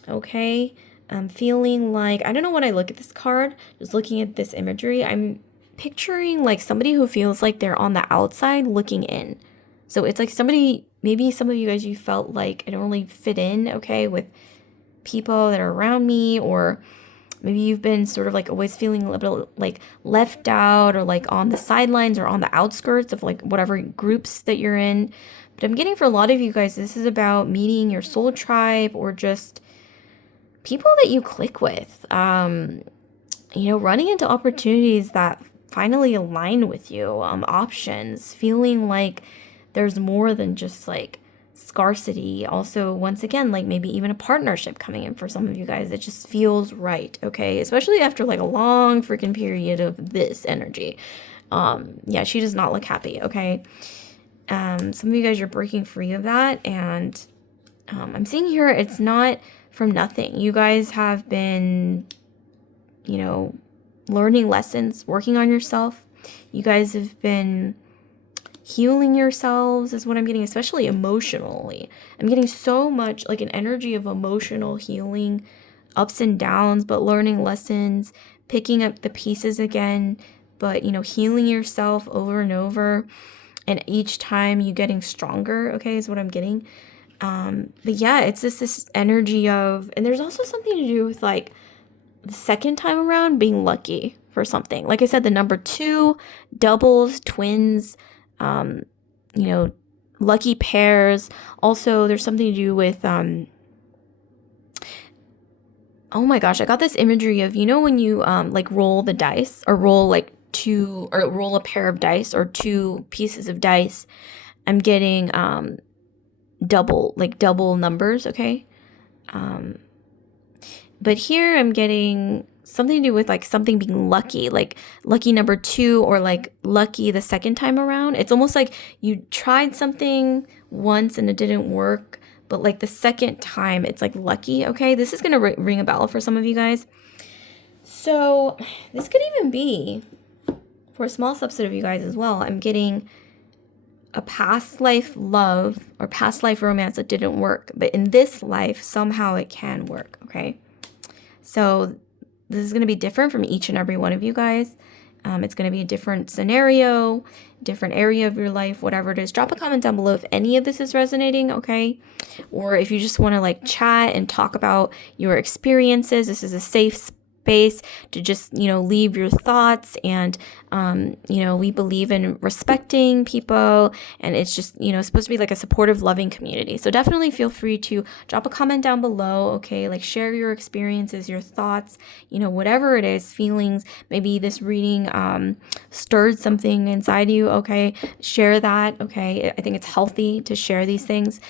okay? I'm feeling like, I don't know, when I look at this card, just looking at this imagery, I'm picturing like somebody who feels like they're on the outside looking in. So it's like somebody, maybe some of you guys, you felt like I don't really fit in, okay, with people that are around me, or maybe you've been sort of like always feeling a little bit like left out, or like on the sidelines or on the outskirts of like whatever groups that you're in. But I'm getting, for a lot of you guys, this is about meeting your soul tribe, or just people that you click with. You know, running into opportunities that finally align with you, options, feeling like there's more than just like scarcity. Also, once again, like maybe even a partnership coming in for some of you guys. It just feels right, okay? Especially after like a long freaking period of this energy. Yeah, she does not look happy, okay? Some of you guys, you're breaking free of that, and I'm seeing here, it's not from nothing. You guys have been, you know, learning lessons, working on yourself. You guys have been healing yourselves, is what I'm getting, especially emotionally. I'm getting so much like an energy of emotional healing, ups and downs, but learning lessons, picking up the pieces again, but, you know, healing yourself over and over. And each time you getting stronger, okay, is what I'm getting. But yeah, it's just this energy of, and there's also something to do with like the second time around being lucky for something. Like I said, the number 2, doubles, twins, you know, lucky pairs. Also, there's something to do with, oh my gosh, I got this imagery of, you know, when you like roll the dice, or roll like 2, or roll a pair of dice, or 2 pieces of dice. I'm getting double numbers, okay? But here I'm getting something to do with like something being lucky, like lucky number 2, or like lucky the second time around. It's almost like you tried something once and it didn't work, but like the second time it's like lucky, okay? This is gonna ring a bell for some of you guys. So this could even be, for a small subset of you guys as well, I'm getting a past life love or past life romance that didn't work, but in this life, somehow it can work, okay? So this is going to be different from each and every one of you guys. It's going to be a different scenario, different area of your life, whatever it is. Drop a comment down below if any of this is resonating, okay? Or if you just want to like chat and talk about your experiences. This is a safe space to just, you know, leave your thoughts, and you know, we believe in respecting people, and it's just, you know, supposed to be like a supportive, loving community. So definitely feel free to drop a comment down below, okay? Like share your experiences, your thoughts, you know, whatever it is, feelings. Maybe this reading stirred something inside you, okay? Share that, okay? I think it's healthy to share these things.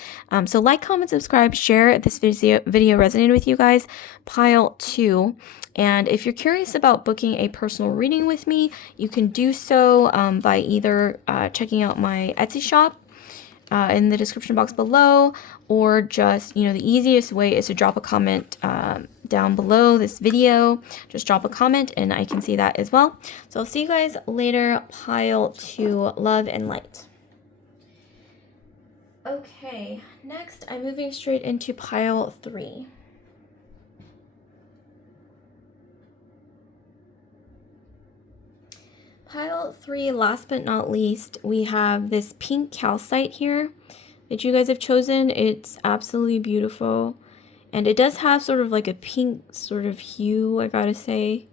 So like, comment, subscribe, share if this video resonated with you guys. Pile 2. And if you're curious about booking a personal reading with me, you can do so by either checking out my Etsy shop in the description box below, or just, you know, the easiest way is to drop a comment down below this video. Just drop a comment and I can see that as well. So I'll see you guys later. Pile 2, love and light. Okay, next I'm moving straight into pile 3. Pile 3, last but not least, we have this pink calcite here that you guys have chosen. It's absolutely beautiful, and it does have sort of like a pink sort of hue, I gotta say.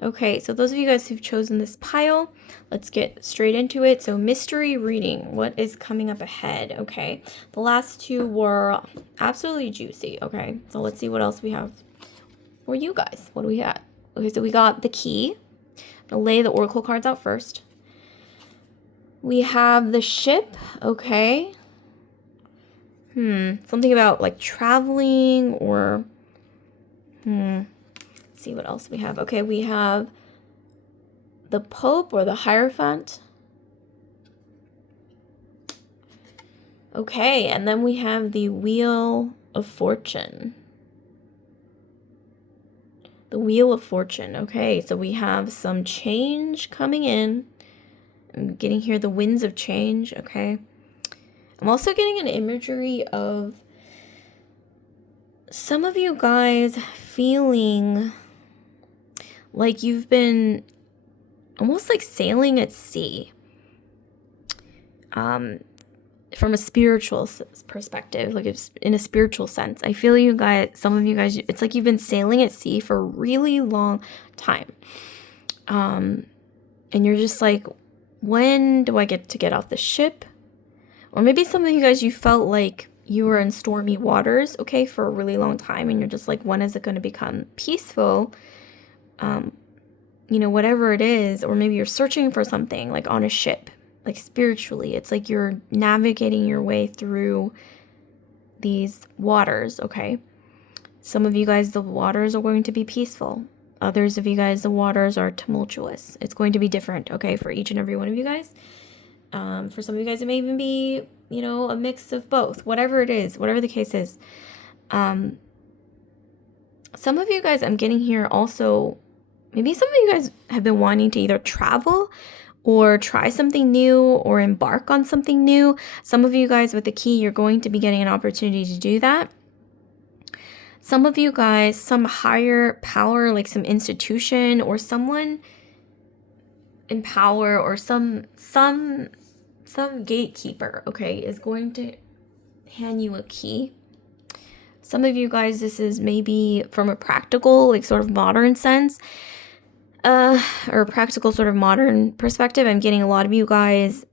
Okay, so those of you guys who've chosen this pile, let's get straight into it. So mystery reading, what is coming up ahead? Okay, the last 2 were absolutely juicy. Okay, so let's see what else we have for you guys. What do we have? Okay, so we got the key. I'll lay the oracle cards out first. We have the ship, okay. Something about like traveling or, let's see what else we have. Okay, we have the Pope or the Hierophant. Okay, and then we have the Wheel of Fortune. The Wheel of Fortune. Okay, so we have some change coming in. I'm getting here the winds of change. Okay. I'm also getting an imagery of some of you guys feeling like you've been almost like sailing at sea. From a spiritual perspective, like it's in a spiritual sense. I feel you guys, some of you guys, it's like you've been sailing at sea for a really long time. And you're just like, when do I get to get off the ship? Or maybe some of you guys, you felt like you were in stormy waters, okay, for a really long time. And you're just like, when is it going to become peaceful? Whatever it is. Or maybe you're searching for something like on a ship. Like spiritually, it's like you're navigating your way through these waters, okay? Some of you guys, the waters are going to be peaceful. Others of you guys, the waters are tumultuous. It's going to be different, okay, for each and every one of you guys. For some of you guys, it may even be, a mix of both. Whatever it is, whatever the case is. Some of you guys, I'm getting here also, maybe some of you guys have been wanting to either travel or try something new or embark on something new. Some of you guys with the key, you're going to be getting an opportunity to do that. Some of you guys, some higher power, like some institution or someone in power or some gatekeeper, okay, is going to hand you a key. Some of you guys, this is maybe from a practical, like sort of modern sense. Or practical sort of modern perspective. I'm getting a lot of you guys,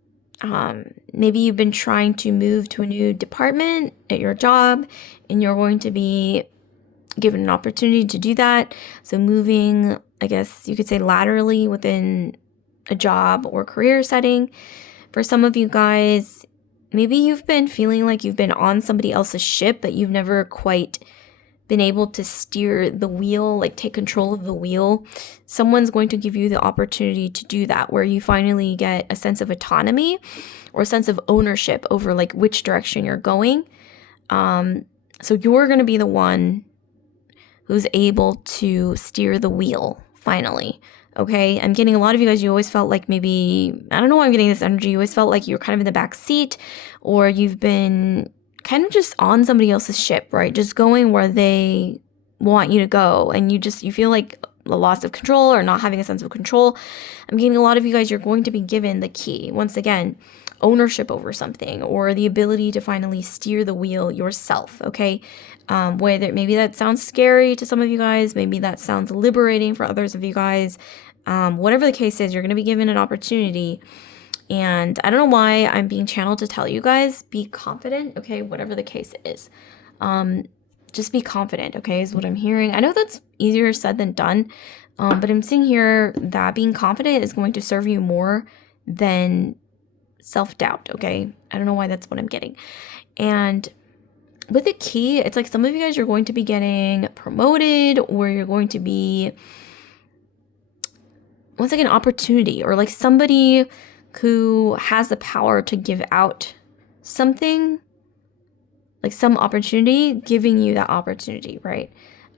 maybe you've been trying to move to a new department at your job and you're going to be given an opportunity to do that. So moving, I guess you could say laterally within a job or career setting. For some of you guys, maybe you've been feeling like you've been on somebody else's ship, but you've never quite been able to steer the wheel, like take control of the wheel. Someone's going to give you the opportunity to do that, where you finally get a sense of autonomy or a sense of ownership over like which direction you're going. So you're going to be the one who's able to steer the wheel finally. Okay, I'm getting a lot of you guys, you always felt like maybe, I don't know why I'm getting this energy, you always felt like you're kind of in the back seat, or you've been kind of just on somebody else's ship, right? Just going where they want you to go. And you feel like a loss of control or not having a sense of control. I'm getting a lot of you guys, you're going to be given the key. Once again, ownership over something or the ability to finally steer the wheel yourself, okay? Whether maybe that sounds scary to some of you guys, maybe that sounds liberating for others of you guys. Whatever the case is, you're going to be given an opportunity. And I don't know why I'm being channeled to tell you guys, be confident, okay, whatever the case is. Just be confident, okay, is what I'm hearing. I know that's easier said than done, but I'm seeing here that being confident is going to serve you more than self-doubt, okay? I don't know why that's what I'm getting. And with the key, it's like some of you guys, you're going to be getting promoted, or you're going to be, once again, opportunity, or like somebody who has the power to give out something, like some opportunity, giving you that opportunity, right?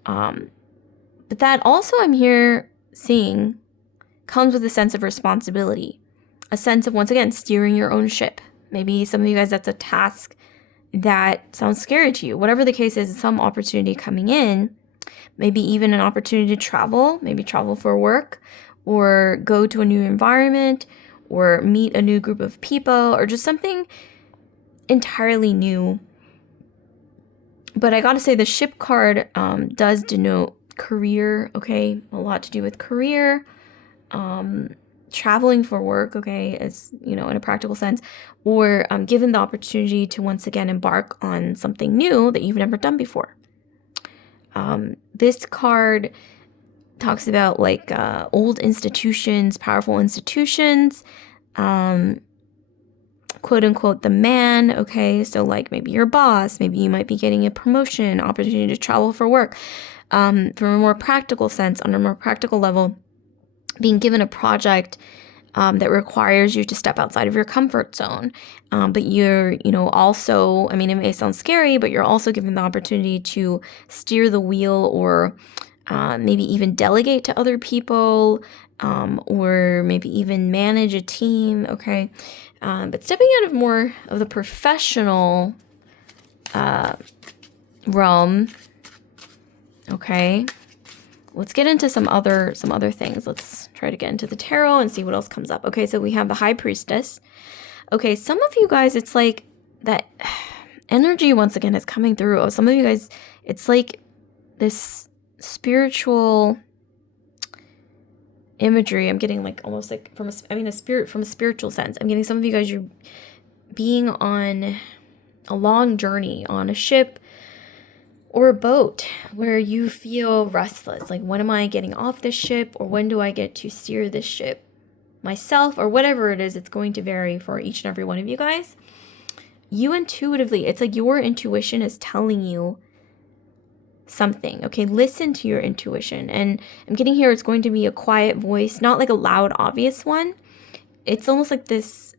But that also, I'm here seeing, comes with a sense of responsibility, a sense of, once again, steering your own ship. Maybe some of you guys, that's a task that sounds scary to you. Whatever the case is, some opportunity coming in, maybe even an opportunity to travel, maybe travel for work, or go to a new environment, or meet a new group of people, or just something entirely new. But I gotta say, the ship card does denote career, okay? A lot to do with career, traveling for work, okay, as, in a practical sense, or given the opportunity to once again embark on something new that you've never done before. This card talks about like old institutions, powerful institutions, quote unquote the man, okay? So like maybe your boss, maybe you might be getting a promotion, opportunity to travel for work. From a more practical sense, on a more practical level, being given a project that requires you to step outside of your comfort zone. But you're, also, I mean, it may sound scary, but you're also given the opportunity to steer the wheel or maybe even delegate to other people, or maybe even manage a team, okay? But stepping out of more of the professional realm, okay? Let's get into some other things. Let's try to get into the tarot and see what else comes up. Okay, so we have the High Priestess. Okay, some of you guys, it's like that energy once again is coming through. Oh, some of you guys, it's like this spiritual imagery. I'm getting like almost like from a spiritual sense. I'm getting some of you guys, you're being on a long journey on a ship or a boat where you feel restless. Like, when am I getting off this ship, or when do I get to steer this ship myself, or whatever it is. It's going to vary for each and every one of you guys. You intuitively, it's like your intuition is telling you something. Okay, listen to your intuition. And I'm getting here, it's going to be a quiet voice, not like a loud, obvious one. It's almost like this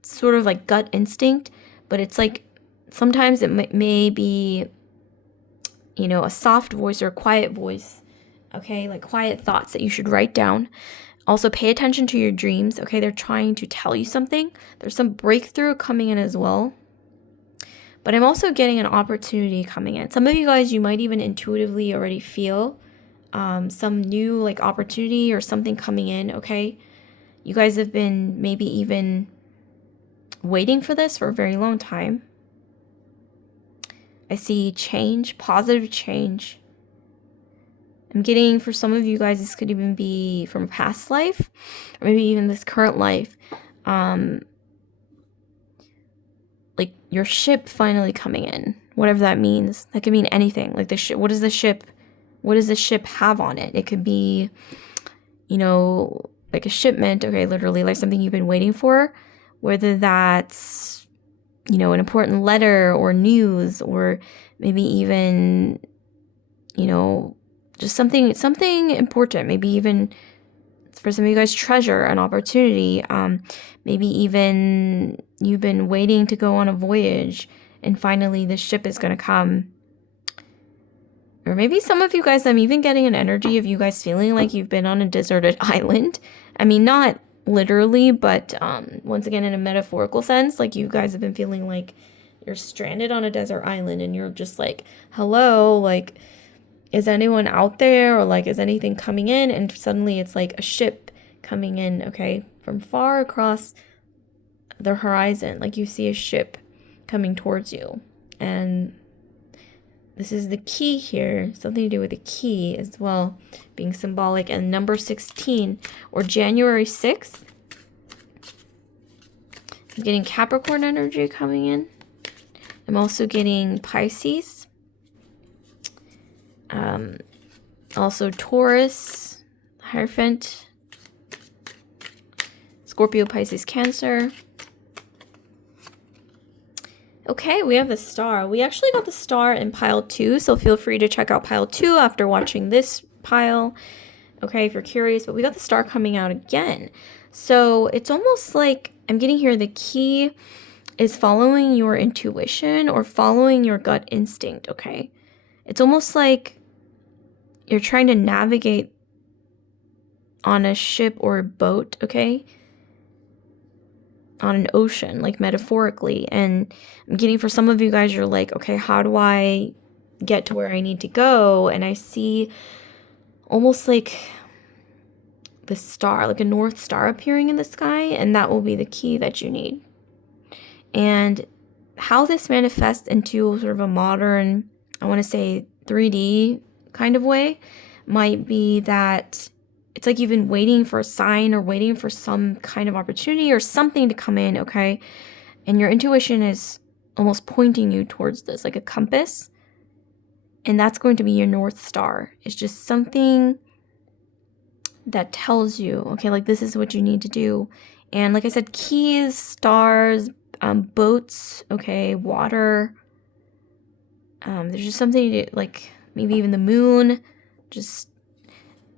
sort of like gut instinct, but it's like sometimes it may be, a soft voice or a quiet voice, okay? Like quiet thoughts that you should write down. Also, pay attention to your dreams, okay? They're trying to tell you something. There's some breakthrough coming in as well. But I'm also getting an opportunity coming in. Some of you guys, you might even intuitively already feel some new like opportunity or something coming in, okay? You guys have been maybe even waiting for this for a very long time. I see change, positive change. I'm getting, for some of you guys, this could even be from a past life, or maybe even this current life. Like your ship finally coming in, whatever that means. That could mean anything. Like the ship, what does the ship have on it? It could be, like a shipment, okay, literally like something you've been waiting for, whether that's, an important letter or news, or maybe even, just something important. Maybe even for some of you guys, treasure, an opportunity. Maybe even you've been waiting to go on a voyage and finally the ship is going to come. Or maybe some of you guys, I'm even getting an energy of you guys feeling like you've been on a deserted island. I mean, not literally, but once again, in a metaphorical sense, like you guys have been feeling like you're stranded on a desert island and you're just like, hello, like, is anyone out there, or like, is anything coming in? And suddenly it's like a ship coming in, okay, from far across the horizon. Like you see a ship coming towards you. And this is the key here, something to do with the key as well, being symbolic. And number 16, or January 6th. I'm getting Capricorn energy coming in. I'm also getting Pisces. Also Taurus, Hierophant, Scorpio, Pisces, Cancer. Okay, we have the star. We actually got the star in pile 2, so feel free to check out pile 2 after watching this pile, okay, if you're curious. But we got the star coming out again. So it's almost like I'm getting here, the key is following your intuition or following your gut instinct, okay? It's almost like you're trying to navigate on a ship or a boat, okay? On an ocean, like metaphorically. And I'm getting, for some of you guys, you're like, okay, how do I get to where I need to go? And I see almost like the star, like a North Star appearing in the sky, and that will be the key that you need. And how this manifests into sort of a modern, I want to say 3D kind of way, might be that it's like you've been waiting for a sign or waiting for some kind of opportunity or something to come in, okay? And your intuition is almost pointing you towards this, like a compass. And that's going to be your North Star. It's just something that tells you, okay, like this is what you need to do. And like I said, keys, stars, boats, okay, water. There's just something to, like, maybe even the moon, just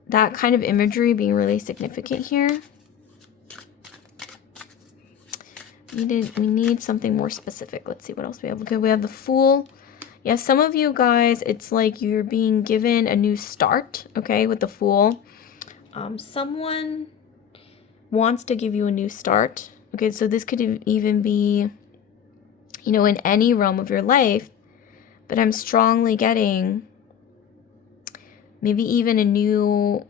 that kind of imagery being really significant here. We need something more specific. Let's see what else we have. Okay, we have the Fool. Yeah, some of you guys, it's like you're being given a new start, okay, with the Fool. Someone wants to give you a new start. Okay, so this could even be, you know, in any realm of your life, but I'm strongly getting maybe even a new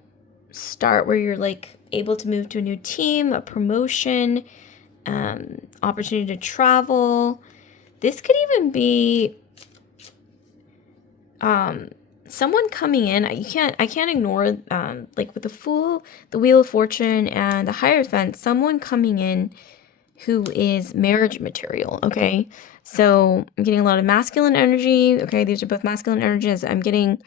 start where you're like able to move to a new team, a promotion, opportunity to travel. This could even be someone coming in. I can't ignore like with the Fool, the Wheel of Fortune, and the Hierophant, someone coming in who is marriage material, okay? So I'm getting a lot of masculine energy, okay? These are both masculine energies. I'm getting,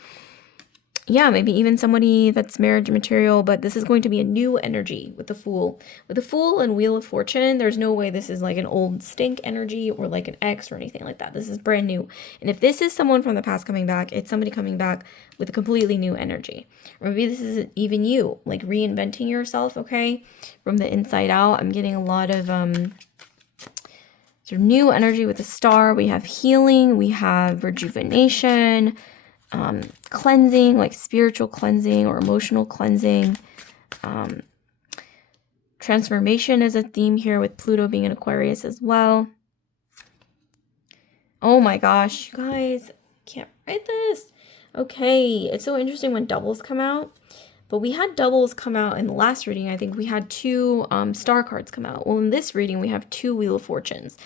yeah, maybe even somebody that's marriage material, but this is going to be a new energy with the Fool. With the Fool and Wheel of Fortune, there's no way this is like an old stink energy or like an ex or anything like that. This is brand new. And if this is someone from the past coming back, it's somebody coming back with a completely new energy. Or maybe this is even you, like reinventing yourself, okay? From the inside out. I'm getting a lot of sort of new energy with the Star. We have healing, we have rejuvenation, cleansing, like spiritual cleansing or emotional cleansing. Transformation is a theme here with Pluto being in Aquarius as well. Oh my gosh, you guys, can't write this. Okay, it's so interesting when doubles come out. But we had doubles come out in the last reading. I think we had two star cards come out. Well, in this reading, we have two Wheel of Fortunes.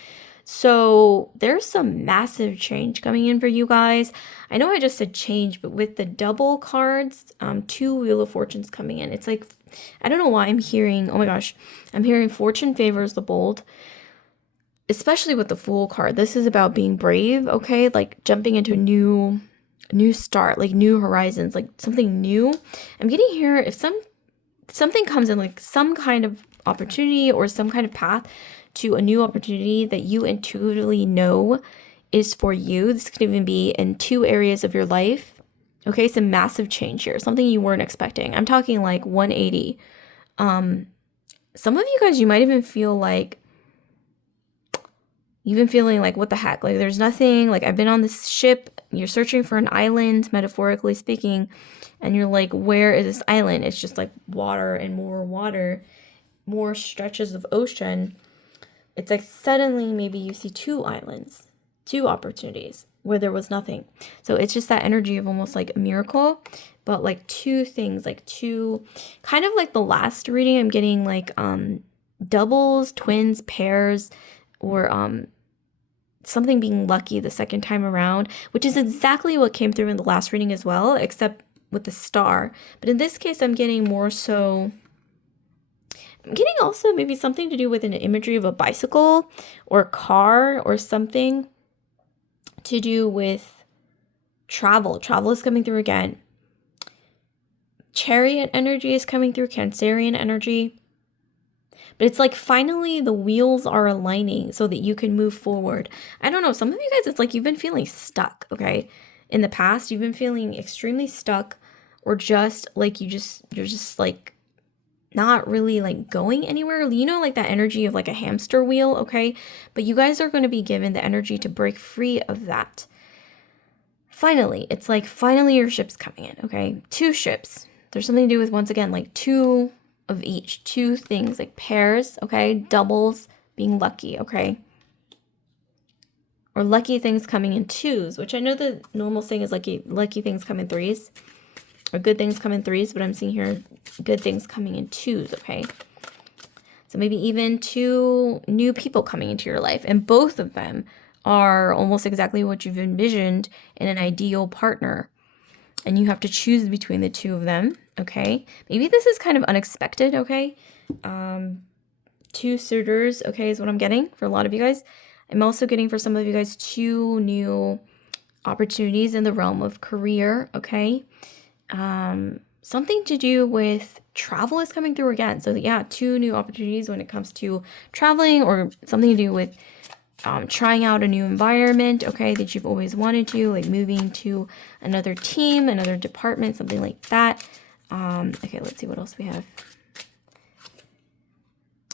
So there's some massive change coming in for you guys. I know I just said change, but with the double cards, two Wheel of Fortunes coming in. It's like, I don't know why I'm hearing, oh my gosh, I'm hearing fortune favors the bold, especially with the Fool card. This is about being brave, okay? Like jumping into a new start, like new horizons, like something new. I'm getting here, if something comes in, like some kind of opportunity or some kind of path to a new opportunity that you intuitively know is for you. This could even be in two areas of your life. Okay, some massive change here, something you weren't expecting. I'm talking like 180. Some of you guys, you might even feel like you've been feeling like, what the heck? Like there's nothing, like I've been on this ship, you're searching for an island, metaphorically speaking, and you're like, where is this island? It's just like water, more stretches of ocean. It's like suddenly maybe you see two islands, two opportunities where there was nothing. So it's just that energy of almost like a miracle, but like two things, like two, kind of like the last reading, I'm getting like doubles, twins, pairs, or something being lucky the second time around, which is exactly what came through in the last reading as well, except with the Star. But in this case, I'm getting more so, I'm getting also maybe something to do with an imagery of a bicycle or a car or something to do with travel. Travel is coming through again. Chariot energy is coming through, Cancerian energy. But it's like finally the wheels are aligning so that you can move forward. I don't know, some of you guys, it's like you've been feeling stuck, okay? In the past, you've been feeling extremely stuck, or just like you're just like not really like going anywhere. You know, like that energy of like a hamster wheel, okay? But you guys are going to be given the energy to break free of that. Finally, it's like finally your ship's coming in, okay? Two ships. There's something to do with, once again, like two of each, two things, like pairs, okay? Doubles, being lucky, okay? Or lucky things coming in twos, which I know the normal saying is lucky things come in threes, or good things come in threes, but I'm seeing here good things coming in twos, okay? So maybe even two new people coming into your life, and both of them are almost exactly what you've envisioned in an ideal partner. And you have to choose between the two of them, okay? Maybe this is kind of unexpected, okay? Two suitors, okay, is what I'm getting for a lot of you guys. I'm also getting for some of you guys two new opportunities in the realm of career, okay? Something to do with travel is coming through again. So yeah, two new opportunities when it comes to traveling, or something to do with trying out a new environment, okay, that you've always wanted to, like moving to another team, another department, something like that. Okay, let's see what else we have.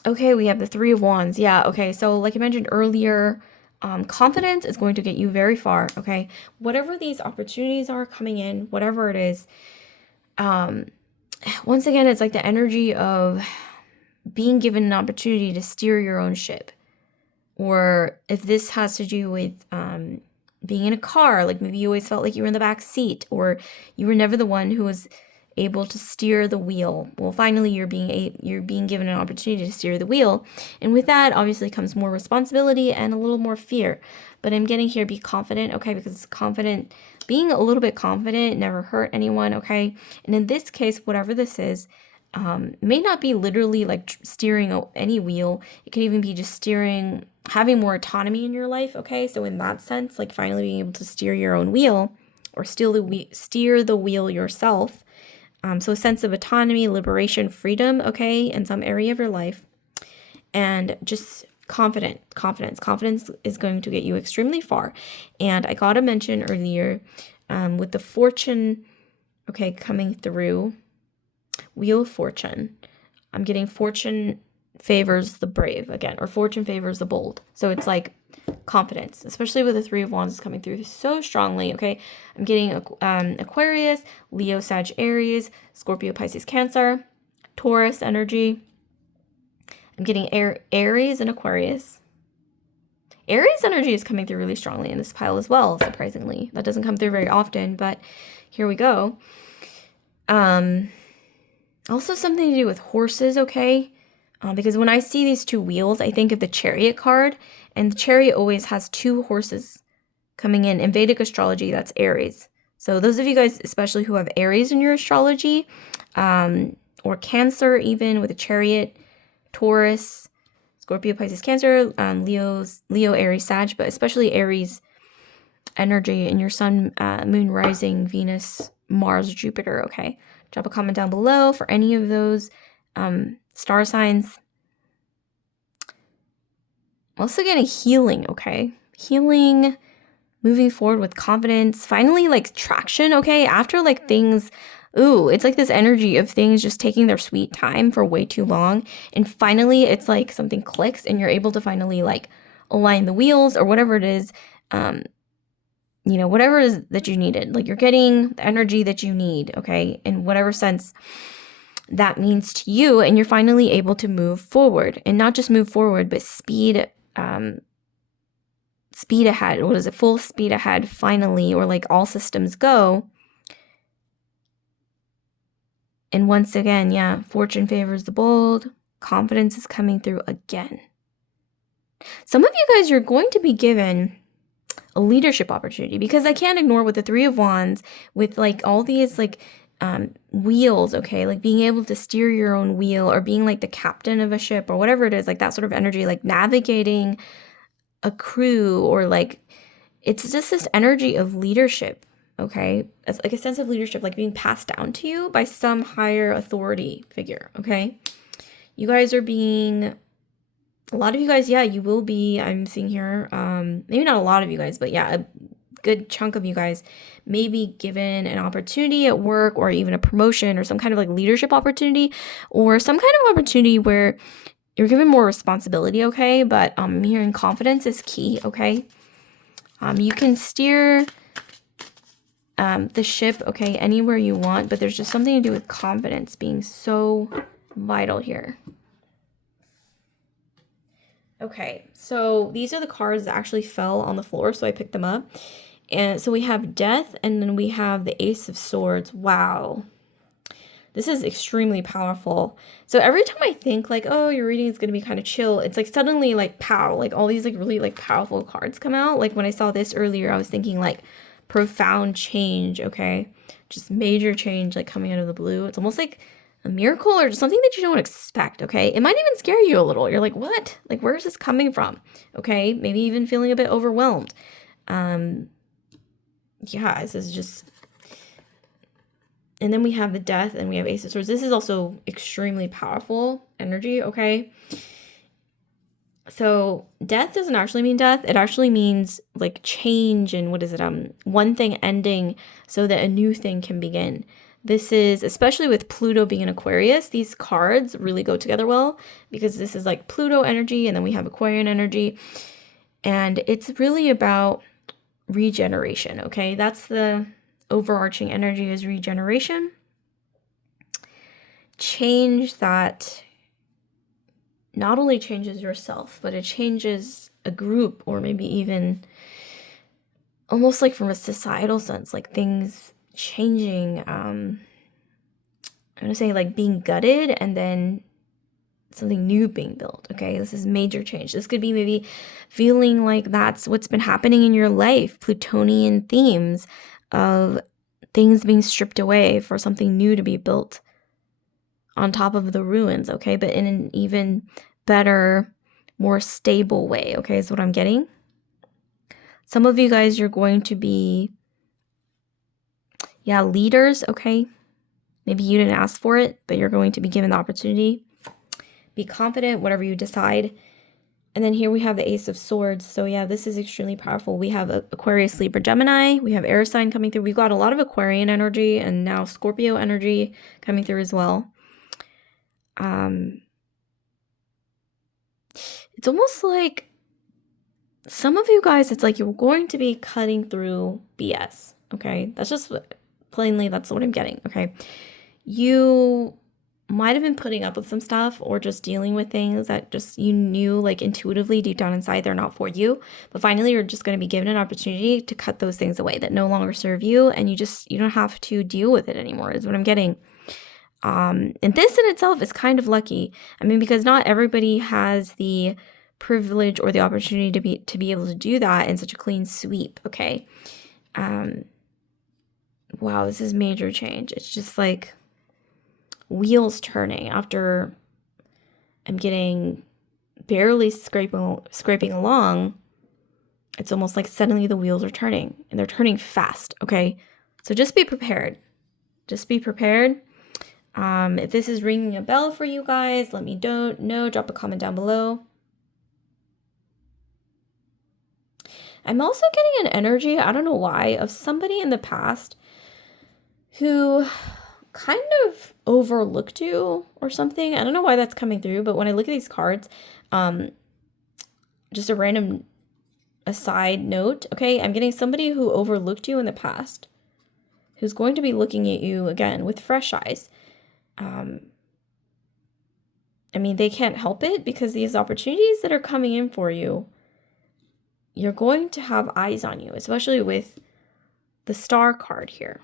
Okay, we have the Three of Wands. Yeah, okay, so like I mentioned earlier, confidence is going to get you very far, okay? Whatever these opportunities are coming in, whatever it is, once again, it's like the energy of being given an opportunity to steer your own ship. Or if this has to do with being in a car, like maybe you always felt like you were in the back seat, or you were never the one who was able to steer the wheel. Well, finally you're being given an opportunity to steer the wheel, and with that obviously comes more responsibility and a little more fear. But I'm getting here, be confident, okay? Because confident, being a little bit confident never hurt anyone, okay? And in this case, whatever this is, may not be literally like steering any wheel. It could even be just steering, having more autonomy in your life, okay? So in that sense, like finally being able to steer your own wheel, or steer the wheel yourself. So a sense of autonomy, liberation, freedom, okay, in some area of your life. And just confidence. Confidence is going to get you extremely far. And I got to mention earlier, with the fortune, okay, coming through, Wheel of Fortune, I'm getting fortune favors the brave again, or fortune favors the bold. So it's like confidence, especially with the Three of Wands coming through so strongly, okay? I'm getting Aquarius, Leo, Sag, Aries, Scorpio, Pisces, Cancer, Taurus energy. I'm getting Aries and Aquarius. Aries energy is coming through really strongly in this pile as well, surprisingly. That doesn't come through very often, but here we go. Also something to do with horses, okay? Because when I see these two wheels, I think of the Chariot card, and the Chariot always has two horses coming in. In Vedic astrology, that's Aries. So those of you guys, especially who have Aries in your astrology, or Cancer even with a Chariot, Taurus, Scorpio, Pisces, Cancer, Leo, Aries, Sag, but especially Aries energy in your Sun, Moon, Rising, Venus, Mars, Jupiter, okay? Drop a comment down below for any of those star signs. Also getting healing, okay? Healing, moving forward with confidence, finally like traction, okay? After like things, it's like this energy of things just taking their sweet time for way too long. And finally it's like something clicks and you're able to finally like align the wheels or whatever it is, whatever it is that you needed. Like you're getting the energy that you need, okay? In whatever sense that means to you, and you're finally able to move forward, and not just move forward, but speed ahead. What is it? Full speed ahead, finally, or like all systems go. And once again, yeah, fortune favors the bold. Confidence is coming through again. Some of you guys, you're going to be given a leadership opportunity, because I can't ignore with the Three of Wands, with like all these like wheels, okay, like being able to steer your own wheel, or being like the captain of a ship, or whatever it is, like that sort of energy, like navigating a crew, or like it's just this energy of leadership, okay? It's like a sense of leadership, like being passed down to you by some higher authority figure, okay? You guys are being, a lot of you guys, yeah, you will be, I'm seeing here, maybe not a lot of you guys, but yeah, a good chunk of you guys may be given an opportunity at work, or even a promotion, or some kind of like leadership opportunity, or some kind of opportunity where you're given more responsibility, okay? But I'm hearing confidence is key, okay? You can steer the ship, okay, anywhere you want, but there's just something to do with confidence being so vital here. Okay, so these are the cards that actually fell on the floor, so I picked them up. And so we have Death, and then we have the Ace of Swords. Wow. This is extremely powerful. So every time I think like, oh, your reading is going to be kind of chill, it's like suddenly like pow, like all these like really like powerful cards come out. Like when I saw this earlier, I was thinking like profound change, okay? Just major change like coming out of the blue. It's almost like a miracle, or just something that you don't expect, okay? It might even scare you a little. You're like, what? Like, where is this coming from? Okay, maybe even feeling a bit overwhelmed. Yeah, this is just... And then we have the Death, and we have Ace of Swords. This is also extremely powerful energy, okay? So death doesn't actually mean death. It actually means like change and what is it? One thing ending so that a new thing can begin. This is, especially with Pluto being in Aquarius, these cards really go together well because this is like Pluto energy and then we have Aquarian energy. And it's really about regeneration, okay? That's the overarching energy, is regeneration. Change that not only changes yourself, but it changes a group, or maybe even almost like from a societal sense, like things changing. I'm gonna say like being gutted and then something new being built. Okay, this is major change. This could be maybe feeling like that's what's been happening in your life, Plutonian themes of things being stripped away for something new to be built on top of the ruins, okay, but in an even better, more stable way, okay, is what I'm getting. Some of you guys, you're going to be, leaders, okay? Maybe you didn't ask for it, but you're going to be given the opportunity. Be confident, whatever you decide. And then here we have the Ace of Swords. So yeah, this is extremely powerful. We have Aquarius, Libra, Gemini. We have air sign coming through. We've got a lot of Aquarian energy and now Scorpio energy coming through as well. It's almost like some of you guys, it's like you're going to be cutting through BS, okay? That's just plainly, that's what I'm getting, okay? You might have been putting up with some stuff or just dealing with things that just you knew like intuitively deep down inside they're not for you, but finally you're just going to be given an opportunity to cut those things away that no longer serve you, and you don't have to deal with it anymore, is what I'm getting. And this in itself is kind of lucky. I mean, because not everybody has the privilege or the opportunity to be able to do that in such a clean sweep, okay? Wow, this is major change. It's just like wheels turning after I'm getting barely scraping along. It's almost like suddenly the wheels are turning, and they're turning fast, okay? So just be prepared. Just be prepared. If this is ringing a bell for you guys, let me know. Drop a comment down below. I'm also getting an energy, I don't know why, of somebody in the past who kind of overlooked you or something. I don't know why that's coming through, but when I look at these cards, just a random aside note, okay? I'm getting somebody who overlooked you in the past, who's going to be looking at you again with fresh eyes. I mean, they can't help it because these opportunities that are coming in for you, you're going to have eyes on you, especially with the Star card here.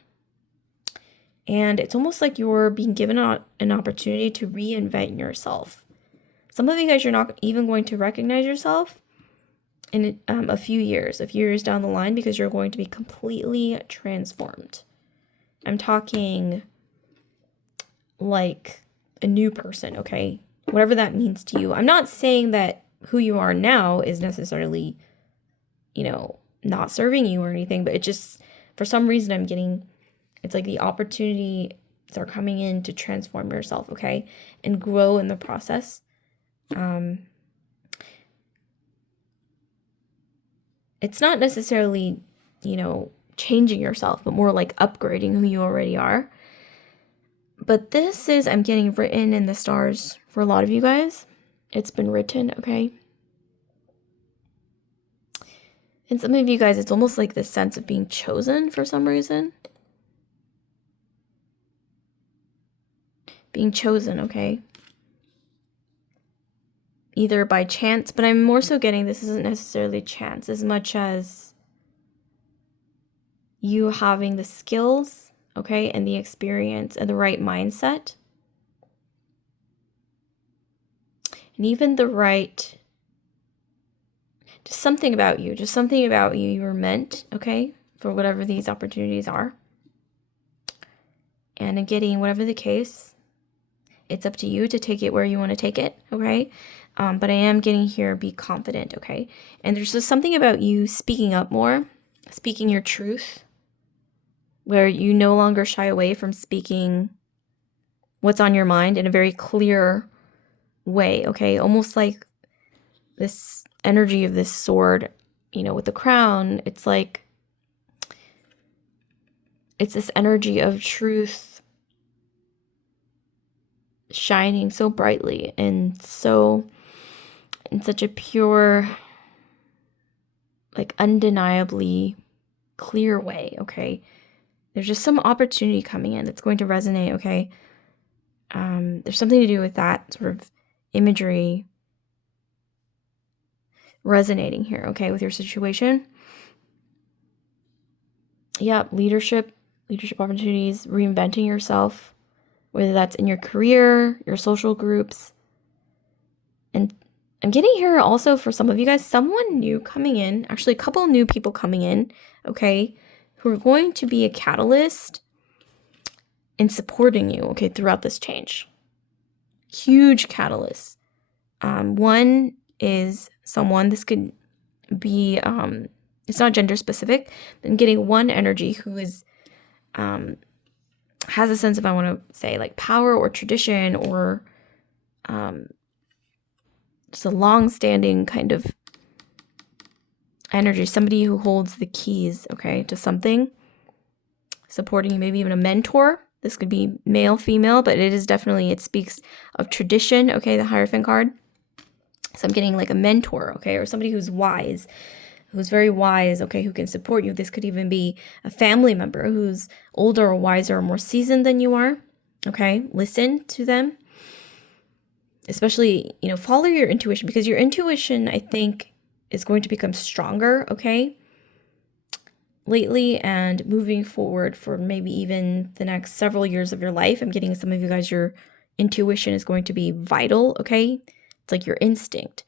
And it's almost like you're being given an opportunity to reinvent yourself. Some of you guys, you're not even going to recognize yourself in a few years down the line, because you're going to be completely transformed. I'm talking like a new person, okay? Whatever that means to you. I'm not saying that who you are now is necessarily, not serving you or anything, but it just, for some reason, I'm getting, it's like the opportunities are coming in to transform yourself, okay? And grow in the process. It's not necessarily, changing yourself, but more like upgrading who you already are. But this is, I'm getting written in the stars for a lot of you guys. It's been written, okay? And some of you guys, it's almost like this sense of being chosen for some reason. Being chosen, okay? Either by chance, but I'm more so getting this isn't necessarily chance as much as you having the skills, okay, and the experience and the right mindset. And even the right, just something about you you were meant, okay, for whatever these opportunities are. And in getting whatever the case, it's up to you to take it where you want to take it, okay? But I am getting here, be confident, okay? And there's just something about you speaking up more, speaking your truth, where you no longer shy away from speaking what's on your mind in a very clear way, okay? Almost like this energy of this sword, with the crown, it's like, it's this energy of truth shining so brightly and so in such a pure, like undeniably clear way, okay? There's just some opportunity coming in that's going to resonate, okay? There's something to do with that sort of imagery resonating here, okay, with your situation. Yeah, leadership opportunities, reinventing yourself, whether that's in your career, your social groups. And I'm getting here also for some of you guys, someone new coming in, actually a couple new people coming in, okay, who are going to be a catalyst in supporting you, okay, throughout this change. Huge catalyst. One is someone, this could be, it's not gender specific, but I'm getting one energy who is, has a sense of, I want to say, like power or tradition or just a long-standing kind of energy, somebody who holds the keys, okay, to something, supporting you, maybe even a mentor. This could be male, female, but it speaks of tradition, okay, the Hierophant card. So I'm getting like a mentor, okay, or somebody who's wise, who's very wise, okay, who can support you. This could even be a family member who's older or wiser or more seasoned than you are, okay? Listen to them. Especially, follow your intuition, because your intuition, I think, is going to become stronger, okay? Lately and moving forward for maybe even the next several years of your life. I'm getting some of you guys, your intuition is going to be vital, okay? It's like your instinct.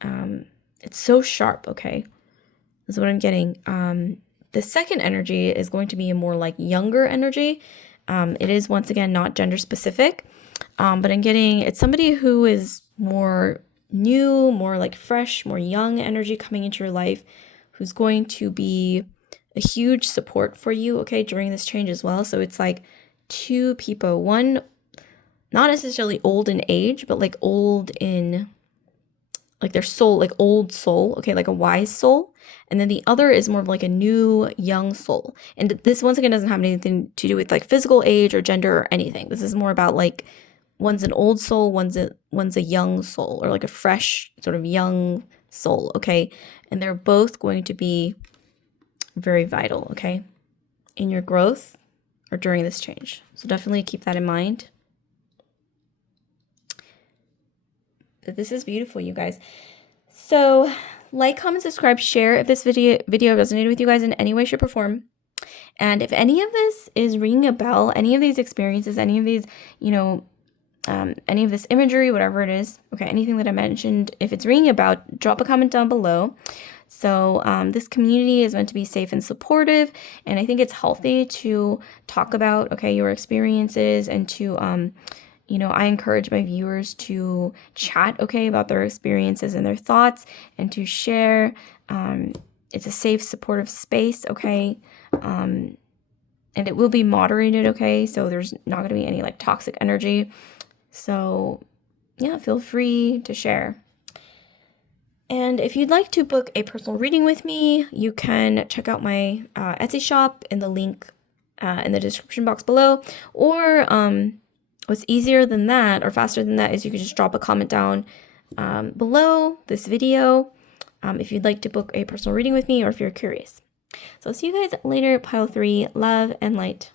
It's so sharp, okay? That's what I'm getting. The second energy is going to be a more like younger energy. It is, once again, not gender specific, but I'm getting, it's somebody who is more new, more like fresh, more young energy coming into your life, who's going to be a huge support for you, okay, during this change as well. So it's like two people, one not necessarily old in age, but like old in like their soul, like old soul, okay, like a wise soul. And then the other is more of like a new young soul. And this, once again, doesn't have anything to do with like physical age or gender or anything. This is more about like one's an old soul, one's a young soul, or like a fresh sort of young soul, okay? And they're both going to be very vital, okay, in your growth or during this change. So definitely keep that in mind. But this is beautiful, you guys. So like, comment, subscribe, share if this video resonated with you guys in any way, shape, or form. And if any of this is ringing a bell, any of these experiences, any of these, any of this imagery, whatever it is, okay, anything that I mentioned, if it's ringing a bell, drop a comment down below. So this community is meant to be safe and supportive, and I think it's healthy to talk about, okay, your experiences, and to, I encourage my viewers to chat, okay, about their experiences and their thoughts, and to share. It's a safe, supportive space, okay, and it will be moderated, okay, so there's not going to be any like toxic energy. So yeah, feel free to share. And if you'd like to book a personal reading with me, you can check out my Etsy shop in the link in the description box below. Or what's easier than that, or faster than that, is you could just drop a comment down below this video if you'd like to book a personal reading with me, or if you're curious. So I'll see you guys later. Pile 3, love and light.